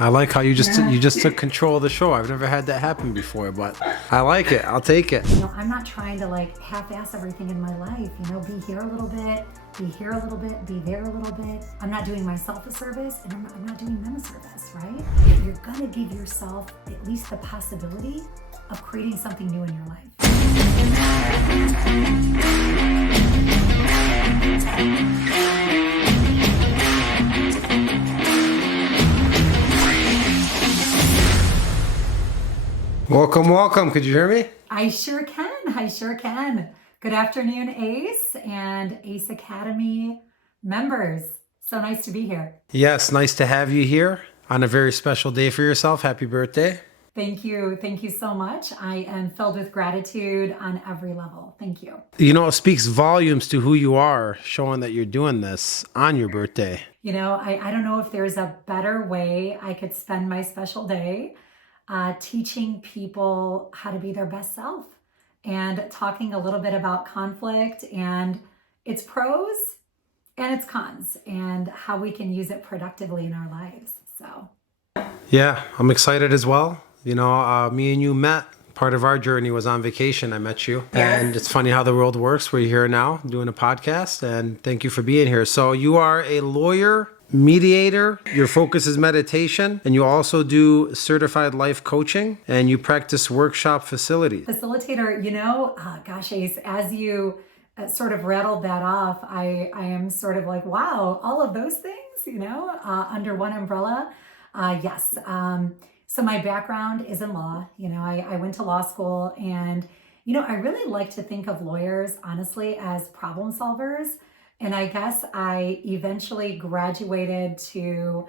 I like how you just took control of the show. I've never had that happen before, but I like it. I'll take it. I'm not trying to like half-ass everything in my life, be here a little bit, be here a little bit, be there a little bit. I'm not doing myself a service and I'm not doing them a service, right? You're gonna give yourself at least the possibility of creating something new in your life. Welcome. Could you hear me? I sure can. Good afternoon, Ace and Ace Academy members. So nice to be here. Yes, nice to have you here on a very special day for yourself. Happy birthday. Thank you so much. I am filled with gratitude on every level. Thank you. It speaks volumes to who you are, showing that you're doing this on your birthday. I don't know if there's a better way I could spend my special day teaching people how to be their best self and talking a little bit about conflict and its pros and its cons and how we can use it productively in our lives. So, yeah, I'm excited as well. Me and you met. Part of our journey was on vacation. I met you. Yes. And it's funny how the world works. We're here now doing a podcast, and thank you for being here. So you are a lawyer, mediator, your focus is meditation, and you also do certified life coaching, and you practice workshop facilities. Facilitator, gosh, Ace, as you sort of rattled that off, I am sort of like, wow, all of those things, under one umbrella. Yes. So my background is in law. I went to law school and, I really like to think of lawyers, honestly, as problem solvers. And I guess I eventually graduated to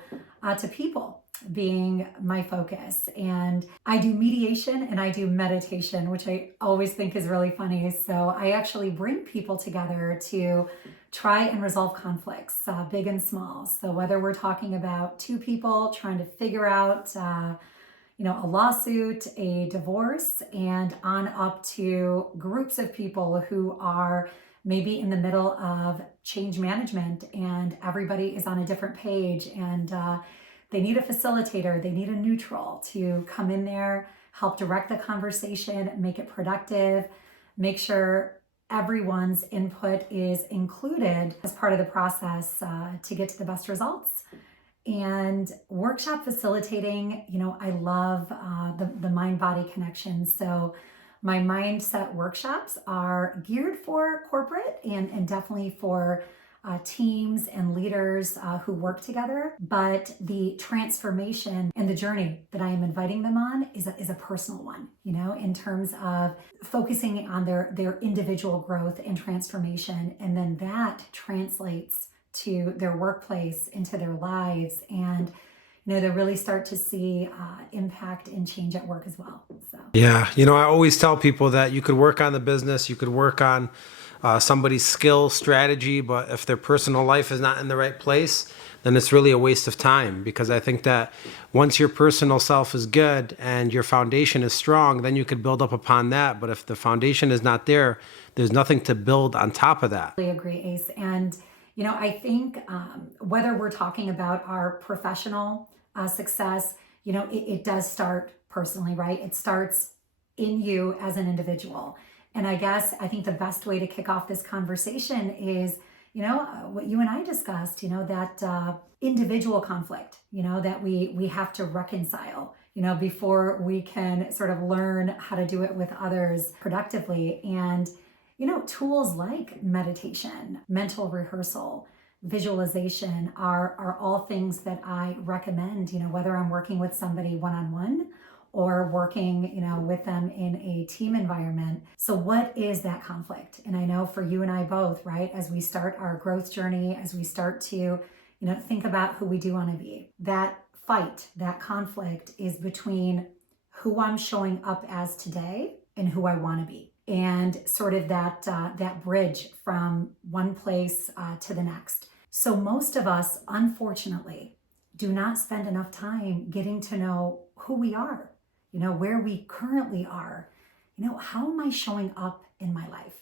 people being my focus. And I do mediation and I do meditation, which I always think is really funny. So I actually bring people together to try and resolve conflicts, big and small. So whether we're talking about two people trying to figure out, a lawsuit, a divorce, and on up to groups of people who are maybe in the middle of change management and everybody is on a different page and they need a facilitator, they need a neutral to come in there, help direct the conversation, make it productive, make sure everyone's input is included as part of the process to get to the best results. And workshop facilitating, I love the mind-body connection. So my mindset workshops are geared for corporate and definitely for teams and leaders who work together. But the transformation and the journey that I am inviting them on is a personal one, in terms of focusing on their individual growth and transformation. And then that translates to their workplace, into their lives, and they really start to see impact and change at work as well. So yeah, I always tell people that you could work on the business, you could work on somebody's skill, strategy, but if their personal life is not in the right place, then it's really a waste of time. Because I think that once your personal self is good and your foundation is strong, then you could build up upon that. But if the foundation is not there, there's nothing to build on top of that. I agree, Ace. And I think whether we're talking about our professional success, it does start personally, right? It starts in you as an individual. And I think the best way to kick off this conversation is, what you and I discussed, that individual conflict, that we have to reconcile, before we can sort of learn how to do it with others productively. And tools like meditation, mental rehearsal, visualization are all things that I recommend, whether I'm working with somebody one-on-one or working, with them in a team environment. So what is that conflict? And I know for you and I both, right, as we start our growth journey, as we start to, think about who we do want to be, that fight, that conflict is between who I'm showing up as today and who I want to be. And sort of that bridge from one place to the next. So most of us, unfortunately, do not spend enough time getting to know who we are, where we currently are. How am I showing up in my life?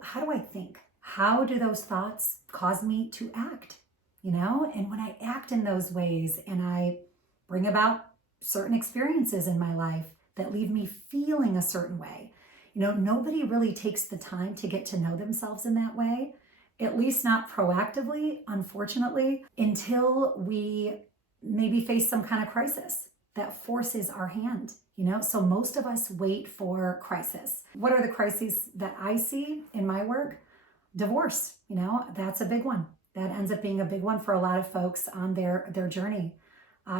How do I think? How do those thoughts cause me to act? And when I act in those ways and I bring about certain experiences in my life that leave me feeling a certain way. Nobody really takes the time to get to know themselves in that way, at least not proactively, unfortunately, until we maybe face some kind of crisis that forces our hand. So most of us wait for crisis. What are the crises that I see in my work? Divorce, that's a big one. That ends up being a big one for a lot of folks on their journey.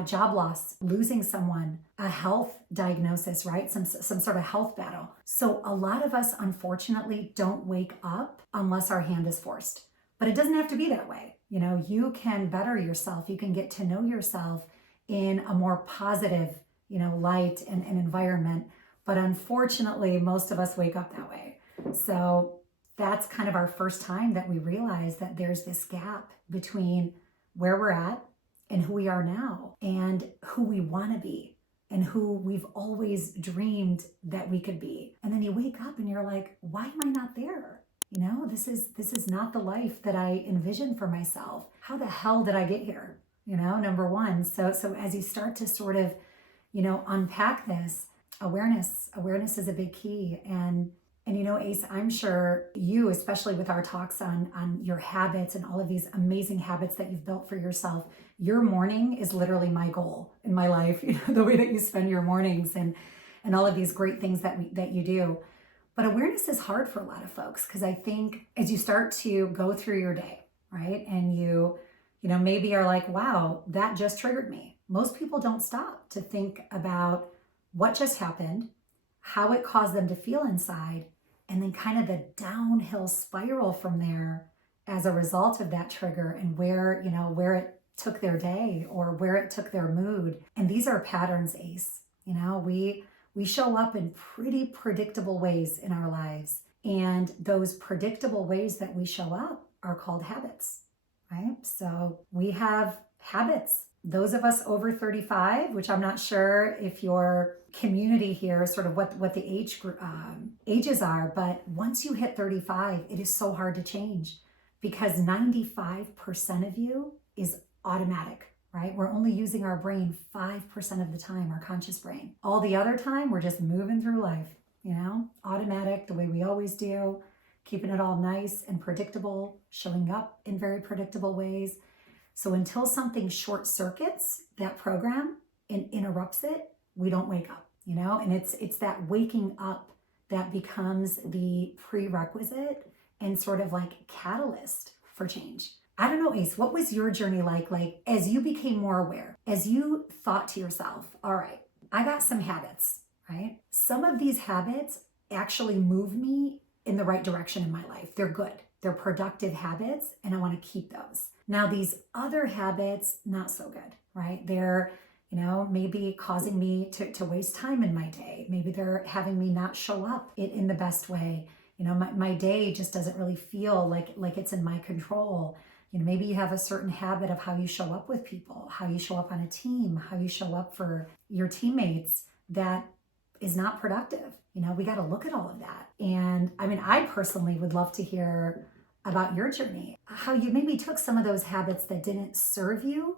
Job loss, losing someone, a health diagnosis, right? Some sort of health battle. So a lot of us, unfortunately, don't wake up unless our hand is forced. But it doesn't have to be that way. You can better yourself. You can get to know yourself in a more positive, light and environment. But unfortunately, most of us wake up that way. So that's kind of our first time that we realize that there's this gap between where we're at and who we are now and who we want to be and who we've always dreamed that we could be. And then you wake up and you're like, why am I not there? This is not the life that I envisioned for myself. How the hell did I get here? Number one. So as you start to sort of, unpack this, awareness is a big key. And Ace, I'm sure you, especially with our talks on your habits and all of these amazing habits that you've built for yourself, your morning is literally my goal in my life, the way that you spend your mornings and all of these great things that you do. But awareness is hard for a lot of folks because I think as you start to go through your day, right, and you maybe are like, wow, that just triggered me. Most people don't stop to think about what just happened, how it caused them to feel inside, and then kind of the downhill spiral from there as a result of that trigger and where it took their day or where it took their mood. And these are patterns, Ace. We show up in pretty predictable ways in our lives. And those predictable ways that we show up are called habits, right? So we have habits. Those of us over 35, which I'm not sure if your community here, sort of what the age ages are, but once you hit 35, it is so hard to change because 95% of you is automatic, right? We're only using our brain 5% of the time, our conscious brain. All the other time, we're just moving through life, automatic, the way we always do, keeping it all nice and predictable, showing up in very predictable ways. So until something short circuits that program and interrupts it, we don't wake up, and it's that waking up that becomes the prerequisite and sort of like catalyst for change. I don't know, Ace, what was your journey like as you became more aware, as you thought to yourself, all right, I got some habits, right? Some of these habits actually move me in the right direction in my life. They're good. They're productive habits, and I want to keep those. Now, these other habits, not so good, right? They're, maybe causing me to waste time in my day. Maybe they're having me not show up in the best way. My day just doesn't really feel like it's in my control. Maybe you have a certain habit of how you show up with people, how you show up on a team, how you show up for your teammates that is not productive. We got to look at all of that. And I personally would love to hear about your journey, how you maybe took some of those habits that didn't serve you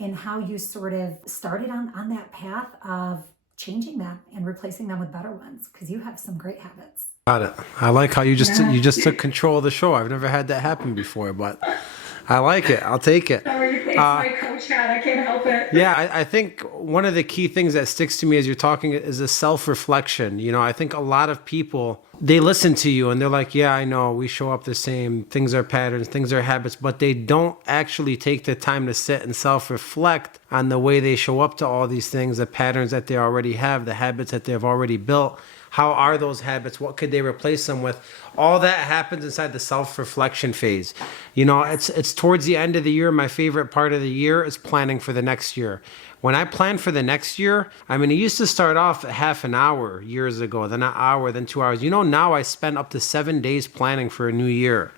and how you sort of started on that path of changing them and replacing them with better ones, because you have some great habits. Got it. I like how you just took control of the show. I've never had that happen before, but I like it. I'll take it. Sorry, it's my coach hat. I can't help it. Yeah, I think one of the key things that sticks to me as you're talking is a self-reflection. I think a lot of people, they listen to you and they're like, yeah, I know, we show up the same, things are patterns, things are habits, but they don't actually take the time to sit and self-reflect on the way they show up to all these things, the patterns that they already have, the habits that they've already built. How are those habits? What could they replace them with? All that happens inside the self-reflection phase. It's towards the end of the year. My favorite part of the year is planning for the next year. When I plan for the next year, it used to start off at half an hour years ago, then an hour, then 2 hours. Now I spend up to 7 days planning for a new year.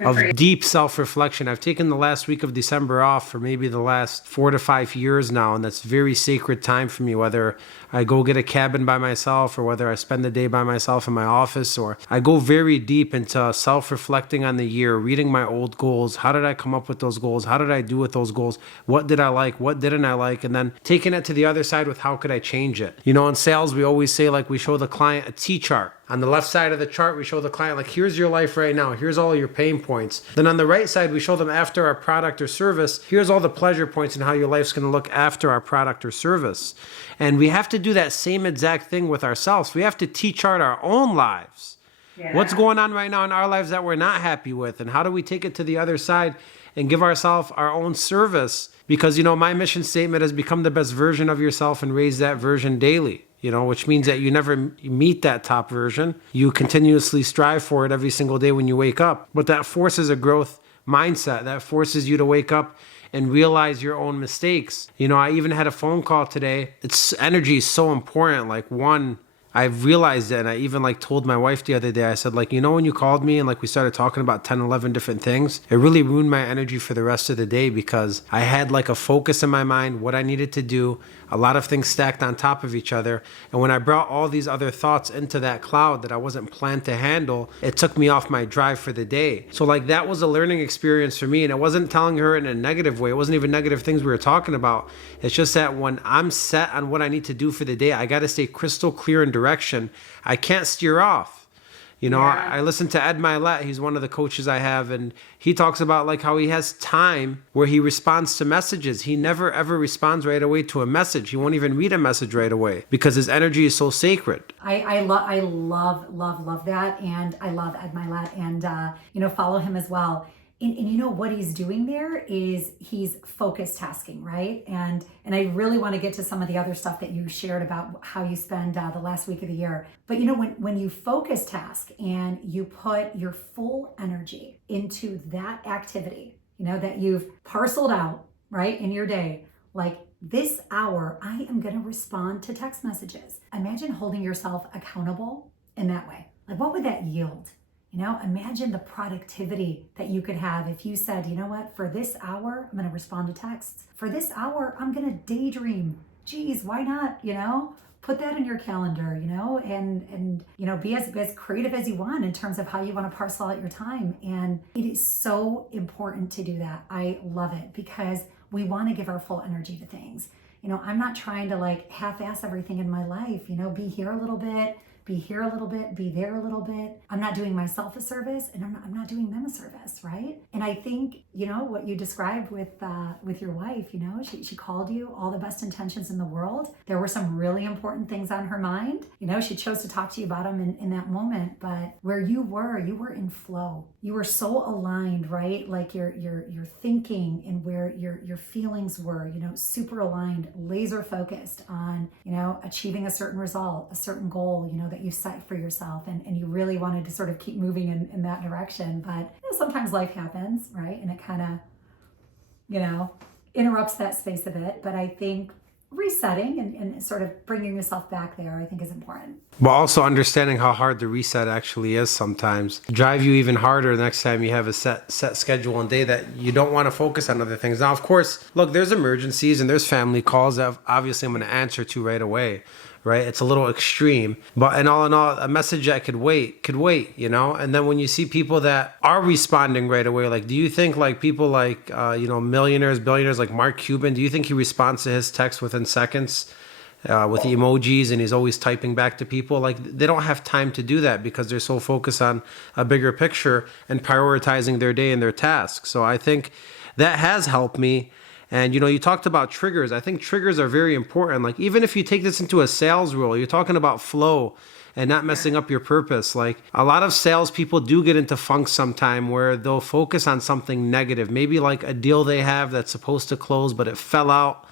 of deep self-reflection. I've taken the last week of December off for maybe the last 4 to 5 years now, and that's very sacred time for me, whether I go get a cabin by myself or whether I spend the day by myself in my office, or I go very deep into self-reflecting on the year, reading my old goals. How did I come up with those goals? How did I do with those goals? What did I like? What didn't I like? And then taking it to the other side with how could I change it? You know, in sales, we always say like we show the client a T-chart. On the left side of the chart, we show the client like, here's your life right now. Here's all your pain points. Then on the right side, we show them after our product or service, here's all the pleasure points and how your life's going to look after our product or service. And we have to do that same exact thing with ourselves. We have to T-chart our own lives. Yeah. What's going on right now in our lives that we're not happy with? And how do we take it to the other side and give ourselves our own service? Because, you know, my mission statement is become the best version of yourself and raise that version daily. You know, which means that you never meet that top version. You continuously strive for it every single day when you wake up. But that forces a growth mindset. That forces you to wake up and realize your own mistakes. You know, I even had a phone call today. Energy is so important. Like, one, I've realized it, and I even like told my wife the other day, I said, like, you know, when you called me and like we started talking about 10, 11 different things, it really ruined my energy for the rest of the day because I had like a focus in my mind, what I needed to do, a lot of things stacked on top of each other. And when I brought all these other thoughts into that cloud that I wasn't planned to handle, it took me off my drive for the day. So like that was a learning experience for me. And it wasn't telling her in a negative way. It wasn't even negative things we were talking about. It's just that when I'm set on what I need to do for the day, I got to stay crystal clear in direction. I can't steer off. You know, yeah. I listen to Ed Milet. He's one of the coaches I have, and he talks about like how he has time where he responds to messages. He never ever responds right away to a message. He won't even read a message right away because his energy is so sacred. I love that, and I love Ed Milet, and you know, follow him as well. And you know what he's doing there is he's focus tasking, right? And I really want to get to some of the other stuff that you shared about how you spend the last week of the year. But you know, when you focus task and you put your full energy into that activity, you know, that you've parceled out, right, in your day, like this hour, I am going to respond to text messages. Imagine holding yourself accountable in that way. Like, what would that yield? You know, imagine the productivity that you could have if you said, you know what, for this hour, I'm going to respond to texts. For this hour, I'm going to daydream. Geez, why not? You know, put that in your calendar, you know, and you know, be as creative as you want in terms of how you want to parcel out your time. And it is so important to do that. I love it because we want to give our full energy to things. You know, I'm not trying to like half-ass everything in my life, you know, be here a little bit, be here a little bit, be there a little bit. I'm not doing myself a service, and I'm not doing them a service, right? And I think, you know, what you described with your wife, you know, she called you, all the best intentions in the world. There were some really important things on her mind. You know, she chose to talk to you about them in that moment, but where you were in flow. You were so aligned, right? Like your thinking and where your feelings were, you know, super aligned, laser focused on, you know, achieving a certain result, a certain goal, you know, that you set for yourself, and you really wanted to sort of keep moving in that direction. But you know, sometimes life happens, right? And it kind of, you know, interrupts that space a bit. But I think resetting and sort of bringing yourself back there, I think is important. But also understanding how hard the reset actually is sometimes. Drive you even harder next time you have a set schedule and day that you don't want to focus on other things. Now, of course, look, there's emergencies and there's family calls that obviously I'm going to answer to right away. Right? It's a little extreme, but in all, a message that could wait, you know? And then when you see people that are responding right away, like, do you think like people like, you know, millionaires, billionaires like Mark Cuban, do you think he responds to his text within seconds with the emojis and he's always typing back to people? Like, they don't have time to do that because they're so focused on a bigger picture and prioritizing their day and their tasks. So I think that has helped me. And, you know, you talked about triggers. I think triggers are very important. Like, even if you take this into a sales role, you're talking about flow and not messing up your purpose. Like, a lot of salespeople do get into funk sometime where they'll focus on something negative. Maybe like a deal they have that's supposed to close, but it fell out.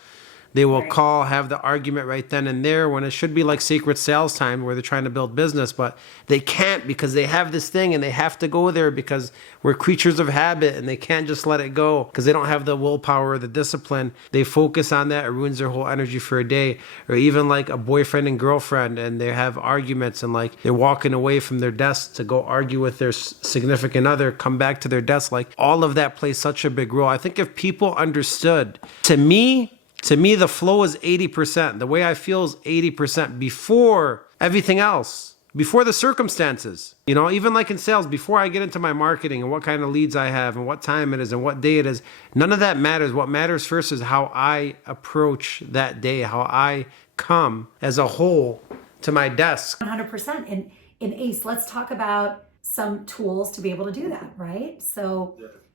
They will Right. call, have the argument right then and there when it should be like secret sales time where they're trying to build business, but they can't because they have this thing and they have to go there because we're creatures of habit and they can't just let it go because they don't have the willpower or the discipline. They focus on that. It ruins their whole energy for a day. Or even like a boyfriend and girlfriend and they have arguments and like they're walking away from their desk to go argue with their significant other, come back to their desk. Like all of that plays such a big role. I think if people understood, to me, the flow is 80%. The way I feel is 80% before everything else, before the circumstances. You know, even like in sales, before I get into my marketing and what kind of leads I have and what time it is and what day it is, none of that matters. What matters first is how I approach that day, how I come as a whole to my desk. 100%. And in Ace, let's talk about some tools to be able to do that, right? So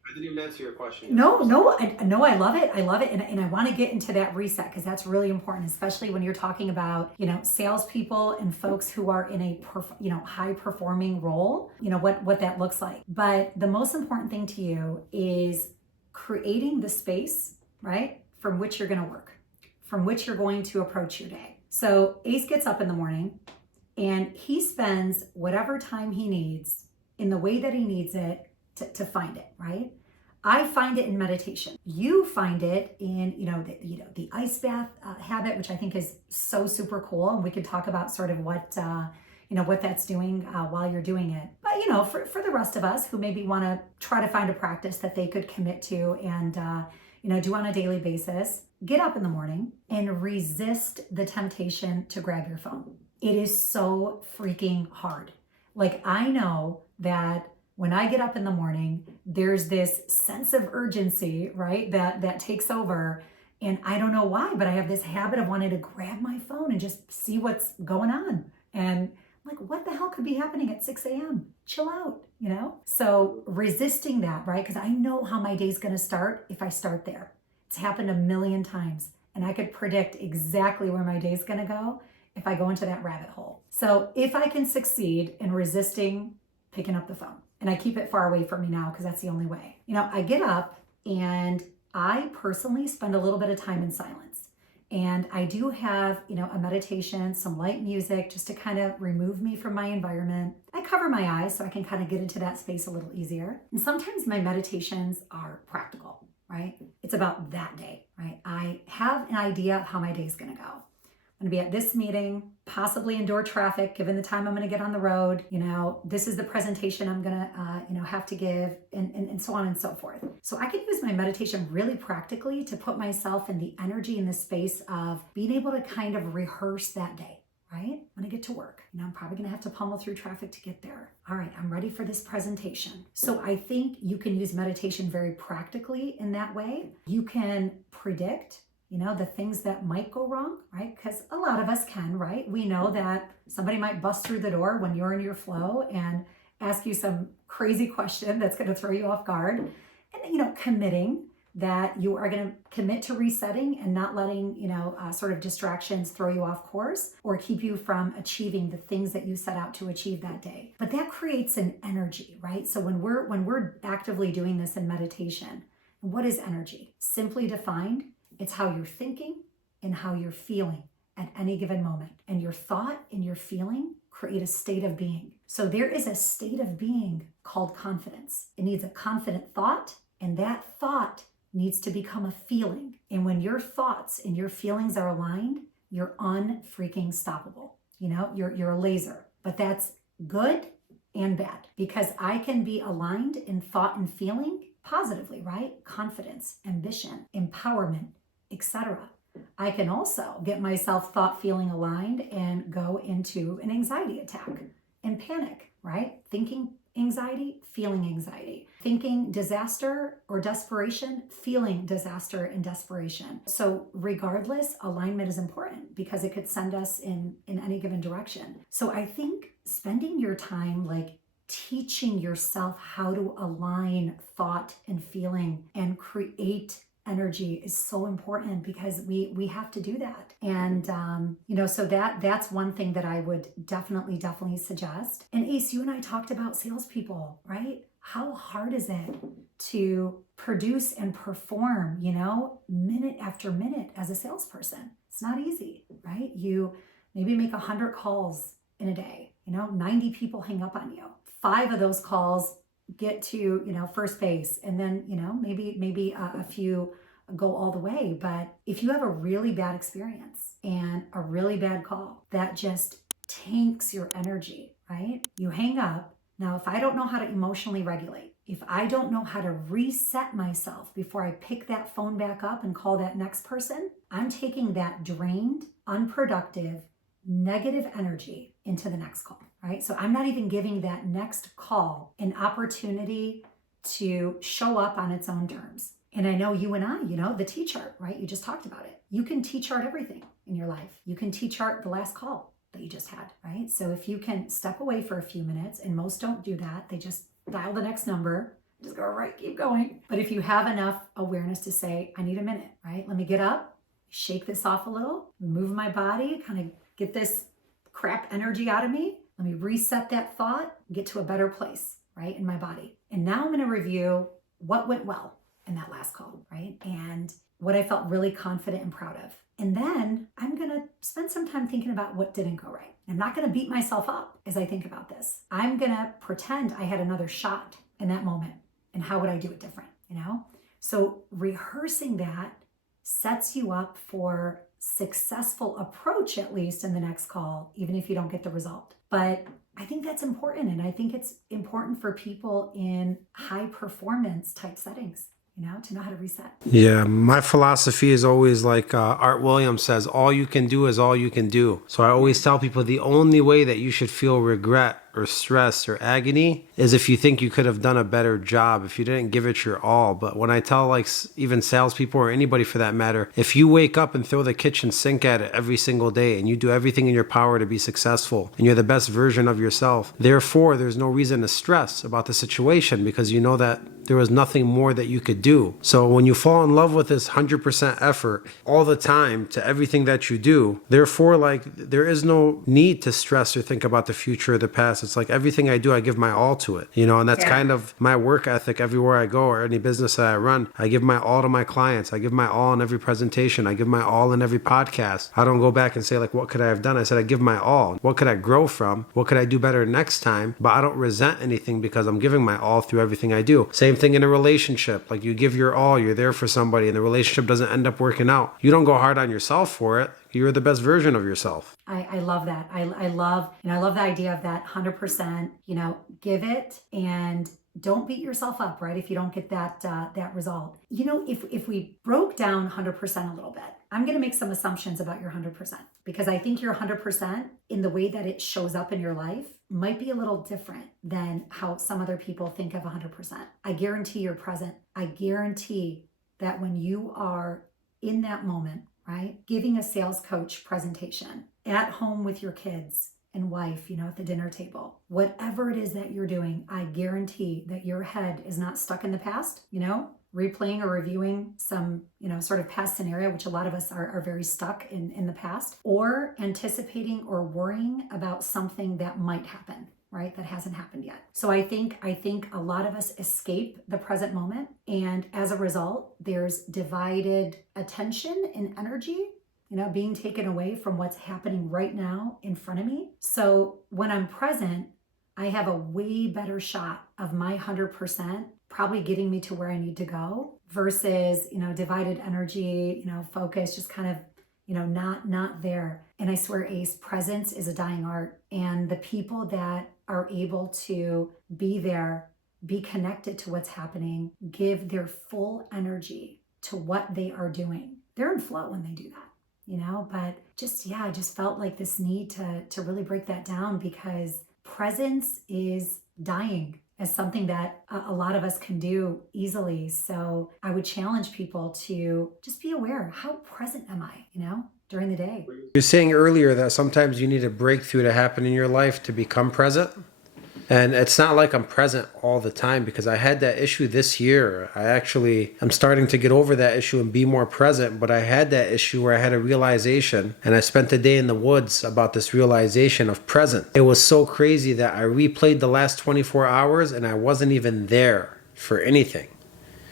I didn't even answer your question. no, I love it. I love it. And I want to get into that reset because that's really important, especially when you're talking about, salespeople and folks who are in a, high performing role, what that looks like. But the most important thing to you is creating the space, right? From which you're going to work, from which you're going to approach your day. So Ace gets up in the morning and he spends whatever time he needs in the way that he needs it to find it, right? I find it in meditation. You find it in, the ice bath habit, which I think is so super cool. And we could talk about sort of what that's doing while you're doing it. But, for the rest of us who maybe want to try to find a practice that they could commit to and, do on a daily basis, get up in the morning and resist the temptation to grab your phone. It is so freaking hard. Like I know that when I get up in the morning, there's this sense of urgency, right? That takes over. And I don't know why, but I have this habit of wanting to grab my phone and just see what's going on. And like, what the hell could be happening at 6 a.m.? Chill out, So resisting that, right? Because I know how my day's going to start if I start there. It's happened a million times. And I could predict exactly where my day's going to go if I go into that rabbit hole. So if I can succeed in resisting picking up the phone, and I keep it far away from me now because that's the only way. I get up and I personally spend a little bit of time in silence. And I do have, a meditation, some light music just to kind of remove me from my environment. I cover my eyes so I can kind of get into that space a little easier. And sometimes my meditations are practical, right? It's about that day, right? I have an idea of how my day's going to go. I'm going to be at this meeting, possibly endure traffic, given the time I'm going to get on the road. This is the presentation I'm going to, have to give and so on and so forth. So I can use my meditation really practically to put myself in the energy in the space of being able to kind of rehearse that day, right? When I get to work, I'm probably going to have to pummel through traffic to get there. All right, I'm ready for this presentation. So I think you can use meditation very practically in that way. You can predict the things that might go wrong, right? Because a lot of us can, right? We know that somebody might bust through the door when you're in your flow and ask you some crazy question that's going to throw you off guard. And, committing that you are going to commit to resetting and not letting, sort of distractions throw you off course or keep you from achieving the things that you set out to achieve that day. But that creates an energy, right? So when we're actively doing this in meditation, what is energy? Simply defined, it's how you're thinking and how you're feeling at any given moment. And your thought and your feeling create a state of being. So there is a state of being called confidence. It needs a confident thought, and that thought needs to become a feeling. And when your thoughts and your feelings are aligned, you're unfreaking stoppable. You're a laser. But that's good and bad because I can be aligned in thought and feeling positively, right? Confidence, ambition, empowerment, etc. I can also get myself thought feeling aligned and go into an anxiety attack and panic, right? Thinking anxiety, feeling anxiety. Thinking disaster or desperation, feeling disaster and desperation. So regardless, alignment is important because it could send us in any given direction. So I think spending your time like teaching yourself how to align thought and feeling and create energy is so important because we have to do that. And, so that's one thing that I would definitely suggest. And Ace, you and I talked about salespeople, right? How hard is it to produce and perform, minute after minute as a salesperson. It's not easy, right? You maybe make 100 calls in a day, 90 people hang up on you. 5 of those calls get to, first base. And then, maybe a few go all the way. But if you have a really bad experience and a really bad call that just tanks your energy, right? You hang up. Now, if I don't know how to emotionally regulate, if I don't know how to reset myself before I pick that phone back up and call that next person, I'm taking that drained, unproductive, negative energy into the next call, right? So I'm not even giving that next call an opportunity to show up on its own terms. And I know you and I, the T-chart, right? You just talked about it. You can T-chart everything in your life. You can T-chart the last call that you just had, right? So if you can step away for a few minutes, and most don't do that, they just dial the next number, just go right, keep going. But if you have enough awareness to say, I need a minute, right? Let me get up, shake this off a little, move my body, kind of get this crap energy out of me. Let me reset that thought, get to a better place, right, in my body. And now I'm going to review what went well in that last call, right? And what I felt really confident and proud of. And then I'm going to spend some time thinking about what didn't go right. I'm not going to beat myself up as I think about this. I'm going to pretend I had another shot in that moment. And how would I do it different, So rehearsing that sets you up for successful approach, at least in the next call, even if you don't get the result. But I think that's important. And I think it's important for people in high performance type settings, to know how to reset. Yeah, my philosophy is always like Art Williams says, all you can do is all you can do. So I always tell people the only way that you should feel regret or stress or agony is if you think you could have done a better job, if you didn't give it your all. But when I tell even salespeople or anybody for that matter, if you wake up and throw the kitchen sink at it every single day and you do everything in your power to be successful and you're the best version of yourself, therefore there's no reason to stress about the situation because you know that there was nothing more that you could do. So when you fall in love with this 100% effort all the time to everything that you do, therefore there is no need to stress or think about the future or the past. It's like everything I do, I give my all to it, and that's kind of my work ethic everywhere I go or any business that I run. I give my all to my clients. I give my all in every presentation. I give my all in every podcast. I don't go back and say what could I have done? I said, I give my all. What could I grow from? What could I do better next time? But I don't resent anything because I'm giving my all through everything I do. Same thing in a relationship. You give your all, you're there for somebody and the relationship doesn't end up working out. You don't go hard on yourself for it. You're the best version of yourself. I love that. I love the idea of that 100%, give it and don't beat yourself up, right? If you don't get that result. If we broke down 100% a little bit, I'm going to make some assumptions about your 100% because I think your 100% in the way that it shows up in your life might be a little different than how some other people think of 100%. I guarantee you're present. I guarantee that when you are in that moment, right, giving a sales coach presentation at home with your kids and wife, at the dinner table, whatever it is that you're doing, I guarantee that your head is not stuck in the past, replaying or reviewing some, sort of past scenario, which a lot of us are very stuck in the past, or anticipating or worrying about something that might happen, right? That hasn't happened yet. So I think a lot of us escape the present moment. And as a result, there's divided attention and energy, being taken away from what's happening right now in front of me. So when I'm present, I have a way better shot of my 100% probably getting me to where I need to go versus, divided energy, focus, just kind of, not there. And I swear, Ace, presence is a dying art. And the people that are able to be there, be connected to what's happening, give their full energy to what they are doing. They're in flow when they do that, but I just felt like this need to really break that down because presence is dying as something that a lot of us can do easily. So I would challenge people to just be aware, how present am I, during the day? You're saying earlier that sometimes you need a breakthrough to happen in your life to become present. And it's not like I'm present all the time because I had that issue this year. I'm starting to get over that issue and be more present, but I had that issue where I had a realization and I spent the day in the woods about this realization of present. It was so crazy that I replayed the last 24 hours and I wasn't even there for anything.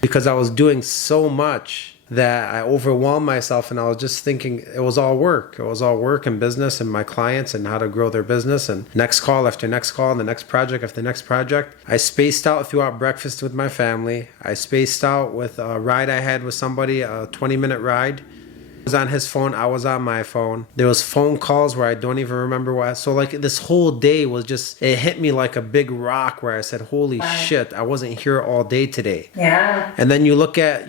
because I was doing so much that I overwhelmed myself, and I was just thinking it was all work. It was all work and business and my clients and how to grow their business, and next call after next call and the next project after the next project. I spaced out throughout breakfast with my family. I spaced out with a ride I had with somebody, a 20-minute ride. Was on his phone, I was on my phone. There was phone calls where I don't even remember what. So like this whole day was just, it hit me like a big rock where I said, holy shit, I wasn't here all day today. Yeah. And then you look at,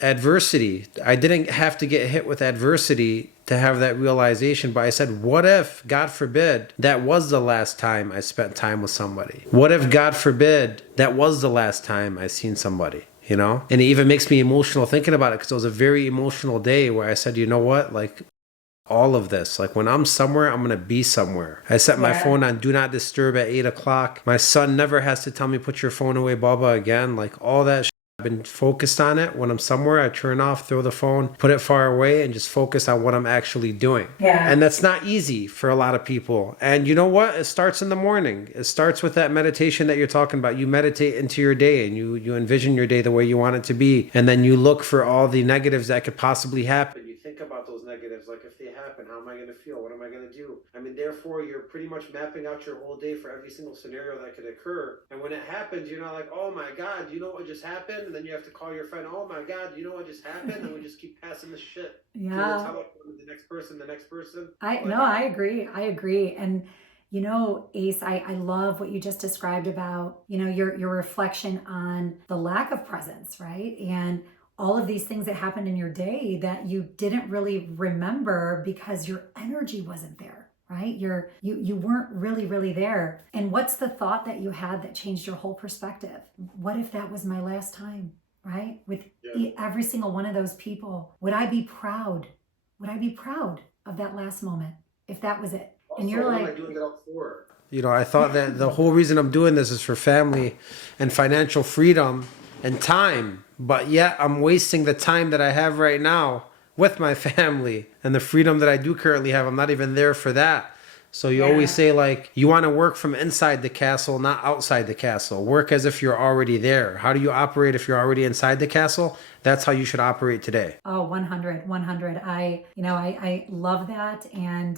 adversity. I didn't have to get hit with adversity to have that realization, but I said, what if, God forbid, that was the last time I spent time with somebody? What if, God forbid, that was the last time I seen somebody? And it even makes me emotional thinking about it, because it was a very emotional day where I said, you know what, like all of this, like when I'm somewhere, I'm going to be somewhere. I set my phone on do not disturb at 8 o'clock. My son never has to tell me, put your phone away, Bubba, again. Like all that I've been focused on it. When I'm somewhere, I turn off, throw the phone, put it far away, and just focus on what I'm actually doing. Yeah. And that's not easy for a lot of people. And you know what? It starts in the morning. It starts with that meditation that you're talking about. You meditate into your day, and you envision your day the way you want it to be. And then you look for all the negatives that could possibly happen. You think about those negatives, like if they happen, how am I going to feel? What am I going to do? I mean, therefore, you're pretty much mapping out your whole day for every single scenario that could occur. And when it happens, you're not like, oh my God, you know what just happened? And then you have to call your friend, oh my God, you know what just happened? And we just keep passing the shit. Yeah. Tell it to the next person. I agree. And Ace, I love what you just described about, your reflection on the lack of presence, right? And all of these things that happened in your day that you didn't really remember because your energy wasn't there, right? You weren't really there. And what's the thought that you had that changed your whole perspective? What if that was my last time, right? With every single one of those people, would I be proud? Would I be proud of that last moment if that was it? Also, and you're what like, am I doing it all for? I thought that the whole reason I'm doing this is for family and financial freedom and time, but yet I'm wasting the time that I have right now with my family and the freedom that I do currently have. I'm not even there for that. So you always say, like, you want to work from inside the castle, not outside the castle. Work as if you're already there. How do you operate if you're already inside the castle? That's how you should operate today. Oh, 100. I love that. And,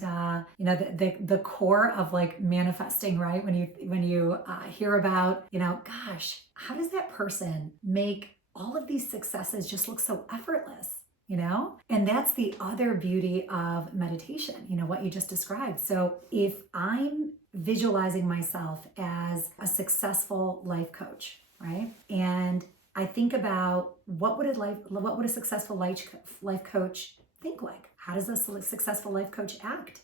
the core of like manifesting, right? When you hear about, gosh, how does that person make all of these successes just look so effortless? And that's the other beauty of meditation, what you just described. So if I'm visualizing myself as a successful life coach, right? And I think about what would a successful life coach think like? How does a successful life coach act?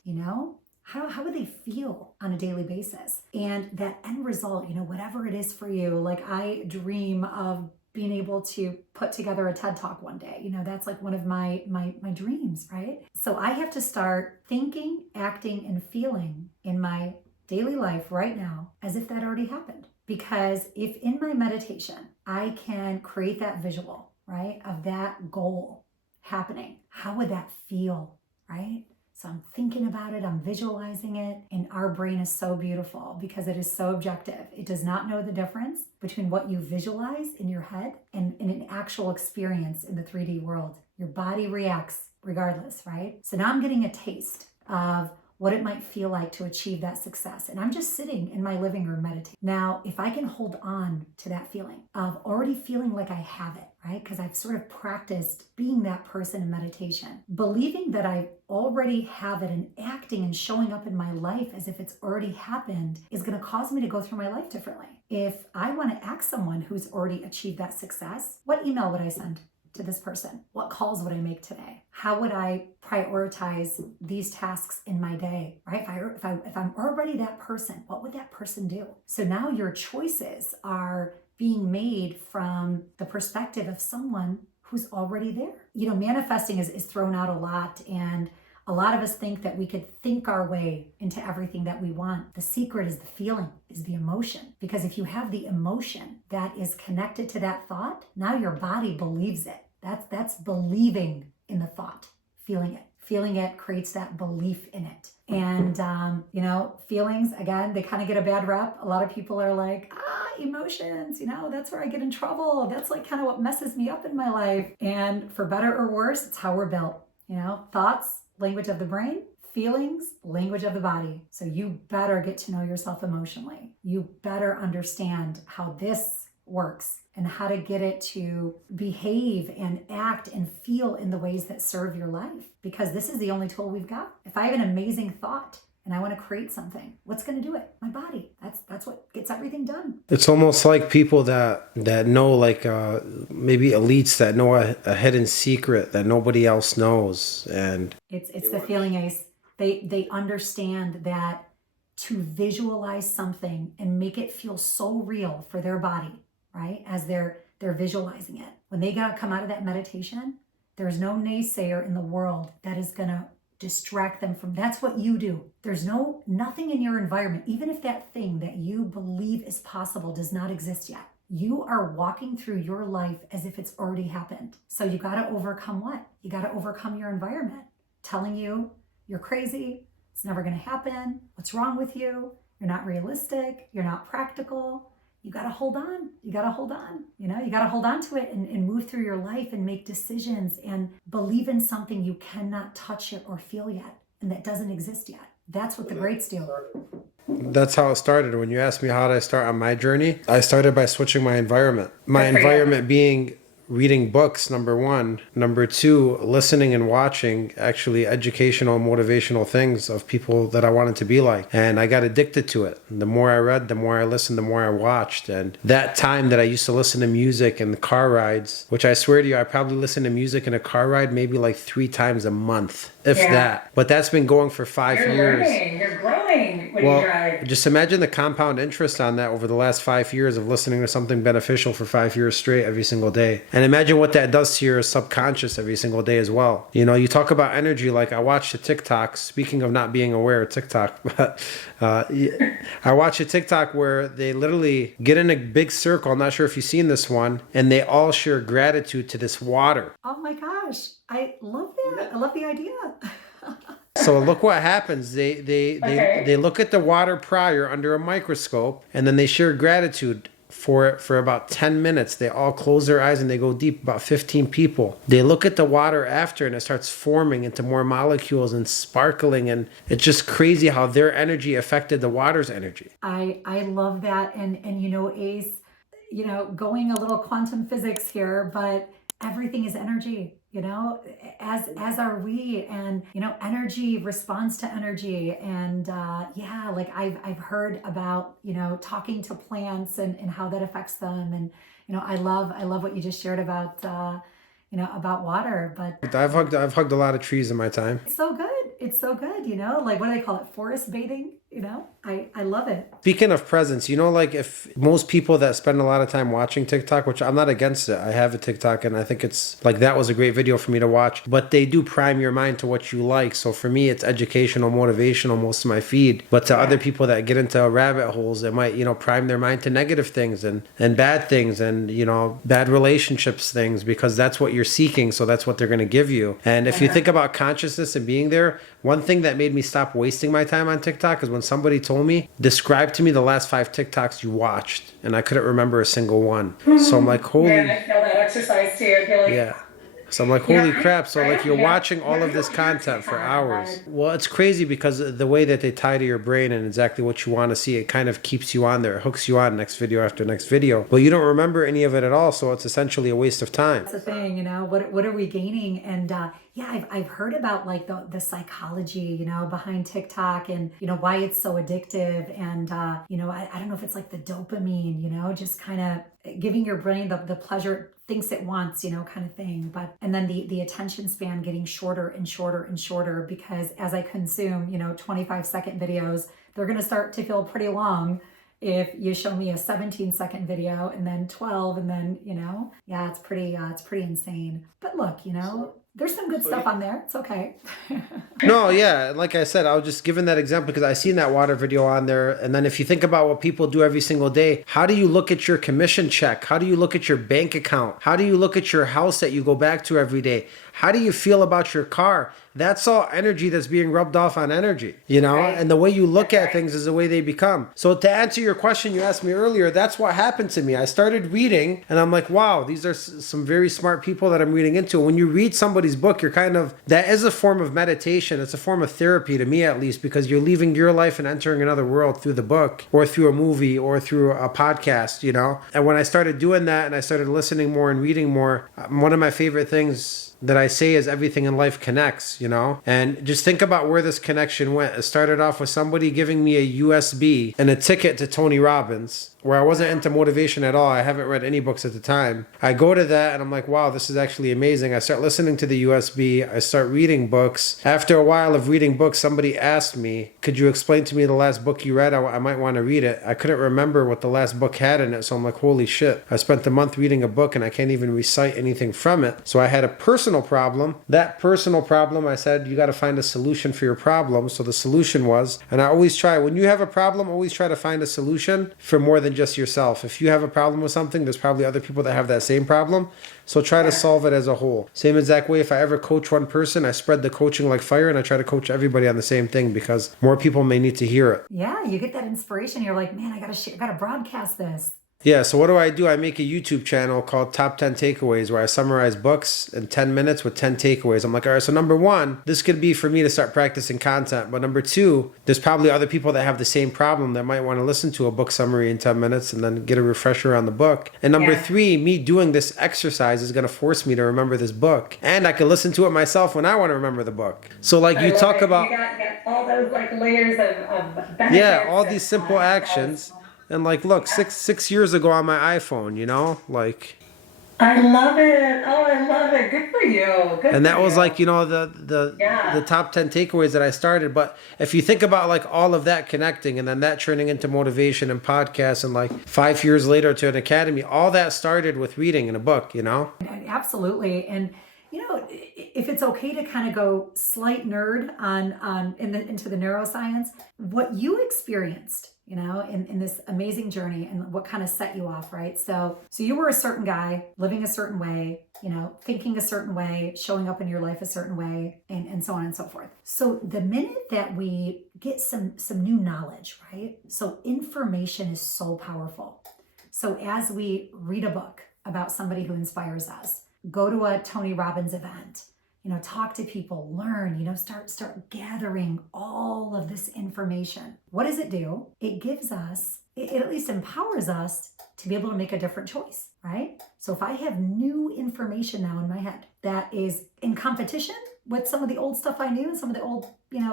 How would they feel on a daily basis? And that end result, whatever it is for you, like I dream of being able to put together a TED Talk one day. That's like one of my dreams, right? So I have to start thinking, acting, and feeling in my daily life right now as if that already happened. Because if in my meditation, I can create that visual, right, of that goal happening, how would that feel, right? So I'm thinking about it, I'm visualizing it, and our brain is so beautiful because it is so objective. It does not know the difference between what you visualize in your head and in an actual experience in the 3D world. Your body reacts regardless, right? So now I'm getting a taste of what it might feel like to achieve that success. And I'm just sitting in my living room meditating. Now, if I can hold on to that feeling of already feeling like I have it, right? Because I've sort of practiced being that person in meditation, believing that I already have it and acting and showing up in my life as if it's already happened is going to cause me to go through my life differently. If I want to ask someone who's already achieved that success, what email would I send to this person? What calls would I make today? How would I prioritize these tasks in my day, right? If I'm already that person, what would that person do? So now your choices are being made from the perspective of someone who's already there. Manifesting is thrown out a lot, and a lot of us think that we could think our way into everything that we want. The secret is the feeling, is the emotion. Because if you have the emotion that is connected to that thought, now your body believes it. That's believing in the thought, feeling it. Feeling it creates that belief in it. And, feelings, again, they kind of get a bad rep. A lot of people are like, emotions, that's where I get in trouble. That's like kind of what messes me up in my life. And for better or worse, it's how we're built. Thoughts, language of the brain, feelings, language of the body. So you better get to know yourself emotionally. You better understand how this works and how to get it to behave and act and feel in the ways that serve your life, because this is the only tool we've got. If I have an amazing thought and I want to create something, what's going to do it? My body. That's what gets everything done. It's almost like people that know, like maybe elites that know a hidden secret that nobody else knows. And it's the feeling, Ace. They understand that to visualize something and make it feel so real for their body, right? As they're visualizing it. When they come out of that meditation, there's no naysayer in the world that is going to distract them from. That's what you do. There's nothing in your environment, even if that thing that you believe is possible does not exist yet. You are walking through your life as if it's already happened. So you got to overcome what? You got to overcome your environment telling you you're crazy, it's never going to happen, what's wrong with you, you're not realistic, you're not practical. You got to hold on. You got to hold on. You got to hold on to it and move through your life and make decisions and believe in something you cannot touch it or feel yet and that doesn't exist yet. That's what the greats do. That's how it started. When you asked me how did I start on my journey, I started by switching my environment. My environment being reading books, number one. Number two, listening and watching actually educational, motivational things of people that I wanted to be like. And I got addicted to it. The more I read, the more I listened, the more I watched. And that time that I used to listen to music in the car rides, which I swear to you, I probably listened to music in a car ride maybe like 3 times a month, if that. But that's been going for 5 years. You're growing when you drive. Just imagine the compound interest on that over the last 5 years of listening to something beneficial for 5 years straight every single day. And imagine what that does to your subconscious every single day as well. You talk about energy, like I watched a TikTok, speaking of not being aware of TikTok, but I watched a TikTok where they literally get in a big circle. I'm not sure if you've seen this one, and they all share gratitude to this water. Oh my gosh. I love that. I love the idea. So look what happens. They look at the water prior under a microscope, and then they share gratitude for it for about 10 minutes. They all close their eyes and they go deep, about 15 people. They look at the water after and it starts forming into more molecules and sparkling, and it's just crazy how their energy affected the water's energy. I love that. And Ace, going a little quantum physics here, but everything is energy. As are we, and energy responds to energy. And like I've heard about talking to plants and how that affects them. And I love what you just shared about about water. But I've hugged a lot of trees in my time. It's so good. Like, what do they call it? Forest bathing. I love it. Speaking of presence, like if most people that spend a lot of time watching TikTok, which I'm not against it, I have a TikTok and I think it's like that was a great video for me to watch, but they do prime your mind to what you like. So for me, it's educational, motivational, most of my feed. But to other people that get into rabbit holes, it might, prime their mind to negative things and bad things and, bad relationships things, because that's what you're seeking. So that's what they're going to give you. And if you think about consciousness and being there, one thing that made me stop wasting my time on TikTok is when somebody told me, describe to me the last 5 TikToks you watched, and I couldn't remember a single one. So I'm like, holy... Yeah, I feel that exercise too. I feel like... Yeah. So I'm like, holy crap. So like you're watching all of this content for hours. Well, it's crazy because the way that they tie to your brain and exactly what you want to see, it kind of keeps you on there. It hooks you on next video after next video. But you don't remember any of it at all. So it's essentially a waste of time. That's the thing, what are we gaining? And I've heard about like the psychology, behind TikTok and, why it's so addictive. And, I don't know if it's like the dopamine, just kind of giving your brain the pleasure it thinks it wants, kind of thing. And then the attention span getting shorter and shorter and shorter, because as I consume, 25-second videos, they're going to start to feel pretty long. If you show me a 17-second video and then 12 and then, it's pretty insane. But look, there's some good stuff on there. It's okay. No, yeah. Like I said, I was just giving that example because I seen that water video on there. And then if you think about what people do every single day, how do you look at your commission check? How do you look at your bank account? How do you look at your house that you go back to every day? How do you feel about your car? That's all energy that's being rubbed off on energy, Right. and the way you look That's at right. things is the way they become. So to answer your question you asked me earlier, that's what happened to me. I started reading and I'm like, wow, these are some very smart people that I'm reading into. When you read somebody's book, that is a form of meditation. It's a form of therapy to me, at least, because you're leaving your life and entering another world through the book or through a movie or through a podcast. And when I started doing that and I started listening more and reading more, one of my favorite things that I say is everything in life connects. And just think about where this connection went. It started off with somebody giving me a USB and a ticket to Tony Robbins, where I wasn't into motivation at all. I haven't read any books at the time. I go to that and I'm like, wow, this is actually amazing. I start listening to the USB. I start reading books. After a while of reading books, somebody asked me, could you explain to me the last book you read? I might want to read it. I couldn't remember what the last book had in it. So I'm like, holy shit. I spent a month reading a book and I can't even recite anything from it. So I had a personal problem. That personal problem, I said, you got to find a solution for your problem. So the solution was, and I always try, when you have a problem, always try to find a solution for more than just yourself. If you have a problem with something, there's probably other people that have that same problem. So try to solve it as a whole. Same exact way, if I ever coach one person, I spread the coaching like fire and I try to coach everybody on the same thing because more people may need to hear it. Yeah, you get that inspiration. You're like, man, I gotta broadcast this. Yeah, so what do? I make a YouTube channel called Top 10 Takeaways where I summarize books in 10 minutes with 10 takeaways. I'm like, all right, so number one, this could be for me to start practicing content. But number two, there's probably other people that have the same problem that might want to listen to a book summary in 10 minutes and then get a refresher on the book. And number three, me doing this exercise is going to force me to remember this book. And I can listen to it myself when I want to remember the book. So like you talk about... You got all those like layers of benefits. Yeah, all these simple actions. And like, look, six years ago on my iPhone, I love it. Oh, I love it. Good for you. Good. And that for was you. like, the top 10 takeaways that I started. But if you think about like all of that connecting and then that turning into motivation and podcasts and like 5 years later to an academy, all that started with reading in a book. Absolutely. And if it's okay to kind of go slight nerd into the neuroscience, what you experienced, in this amazing journey and what kind of set you off, right? So you were a certain guy living a certain way, thinking a certain way, showing up in your life a certain way, and so on and so forth. So the minute that we get some new knowledge, right? So information is so powerful. So as we read a book about somebody who inspires us, go to a Tony Robbins event, talk to people, learn, start gathering all of this information. What does it do? It gives us, it at least empowers us to be able to make a different choice, right? So if I have new information now in my head that is in competition with some of the old stuff I knew and some of the old,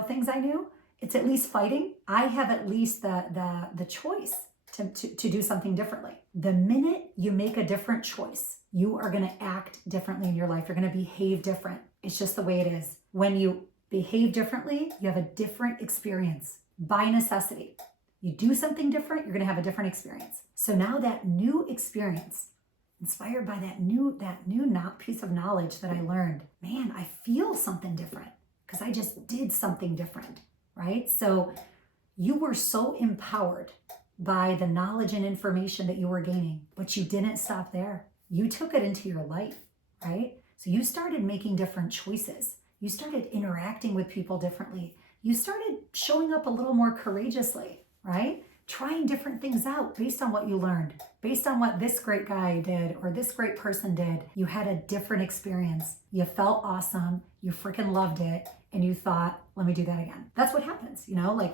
things I knew, it's at least fighting. I have at least the choice to do something differently. The minute you make a different choice, you are going to act differently in your life. You're going to behave different. It's just the way it is. When you behave differently, you have a different experience by necessity. You do something different, you're going to have a different experience. So now that new experience, inspired by that new piece of knowledge that I learned, man, I feel something different because I just did something different, right? So you were so empowered by the knowledge and information that you were gaining, but you didn't stop there. You took it into your life, right? So you started making different choices. You started interacting with people differently. You started showing up a little more courageously, right? Trying different things out based on what you learned, based on what this great guy did or this great person did. You had a different experience. You felt awesome. You freaking loved it. And you thought, let me do that again. That's what happens,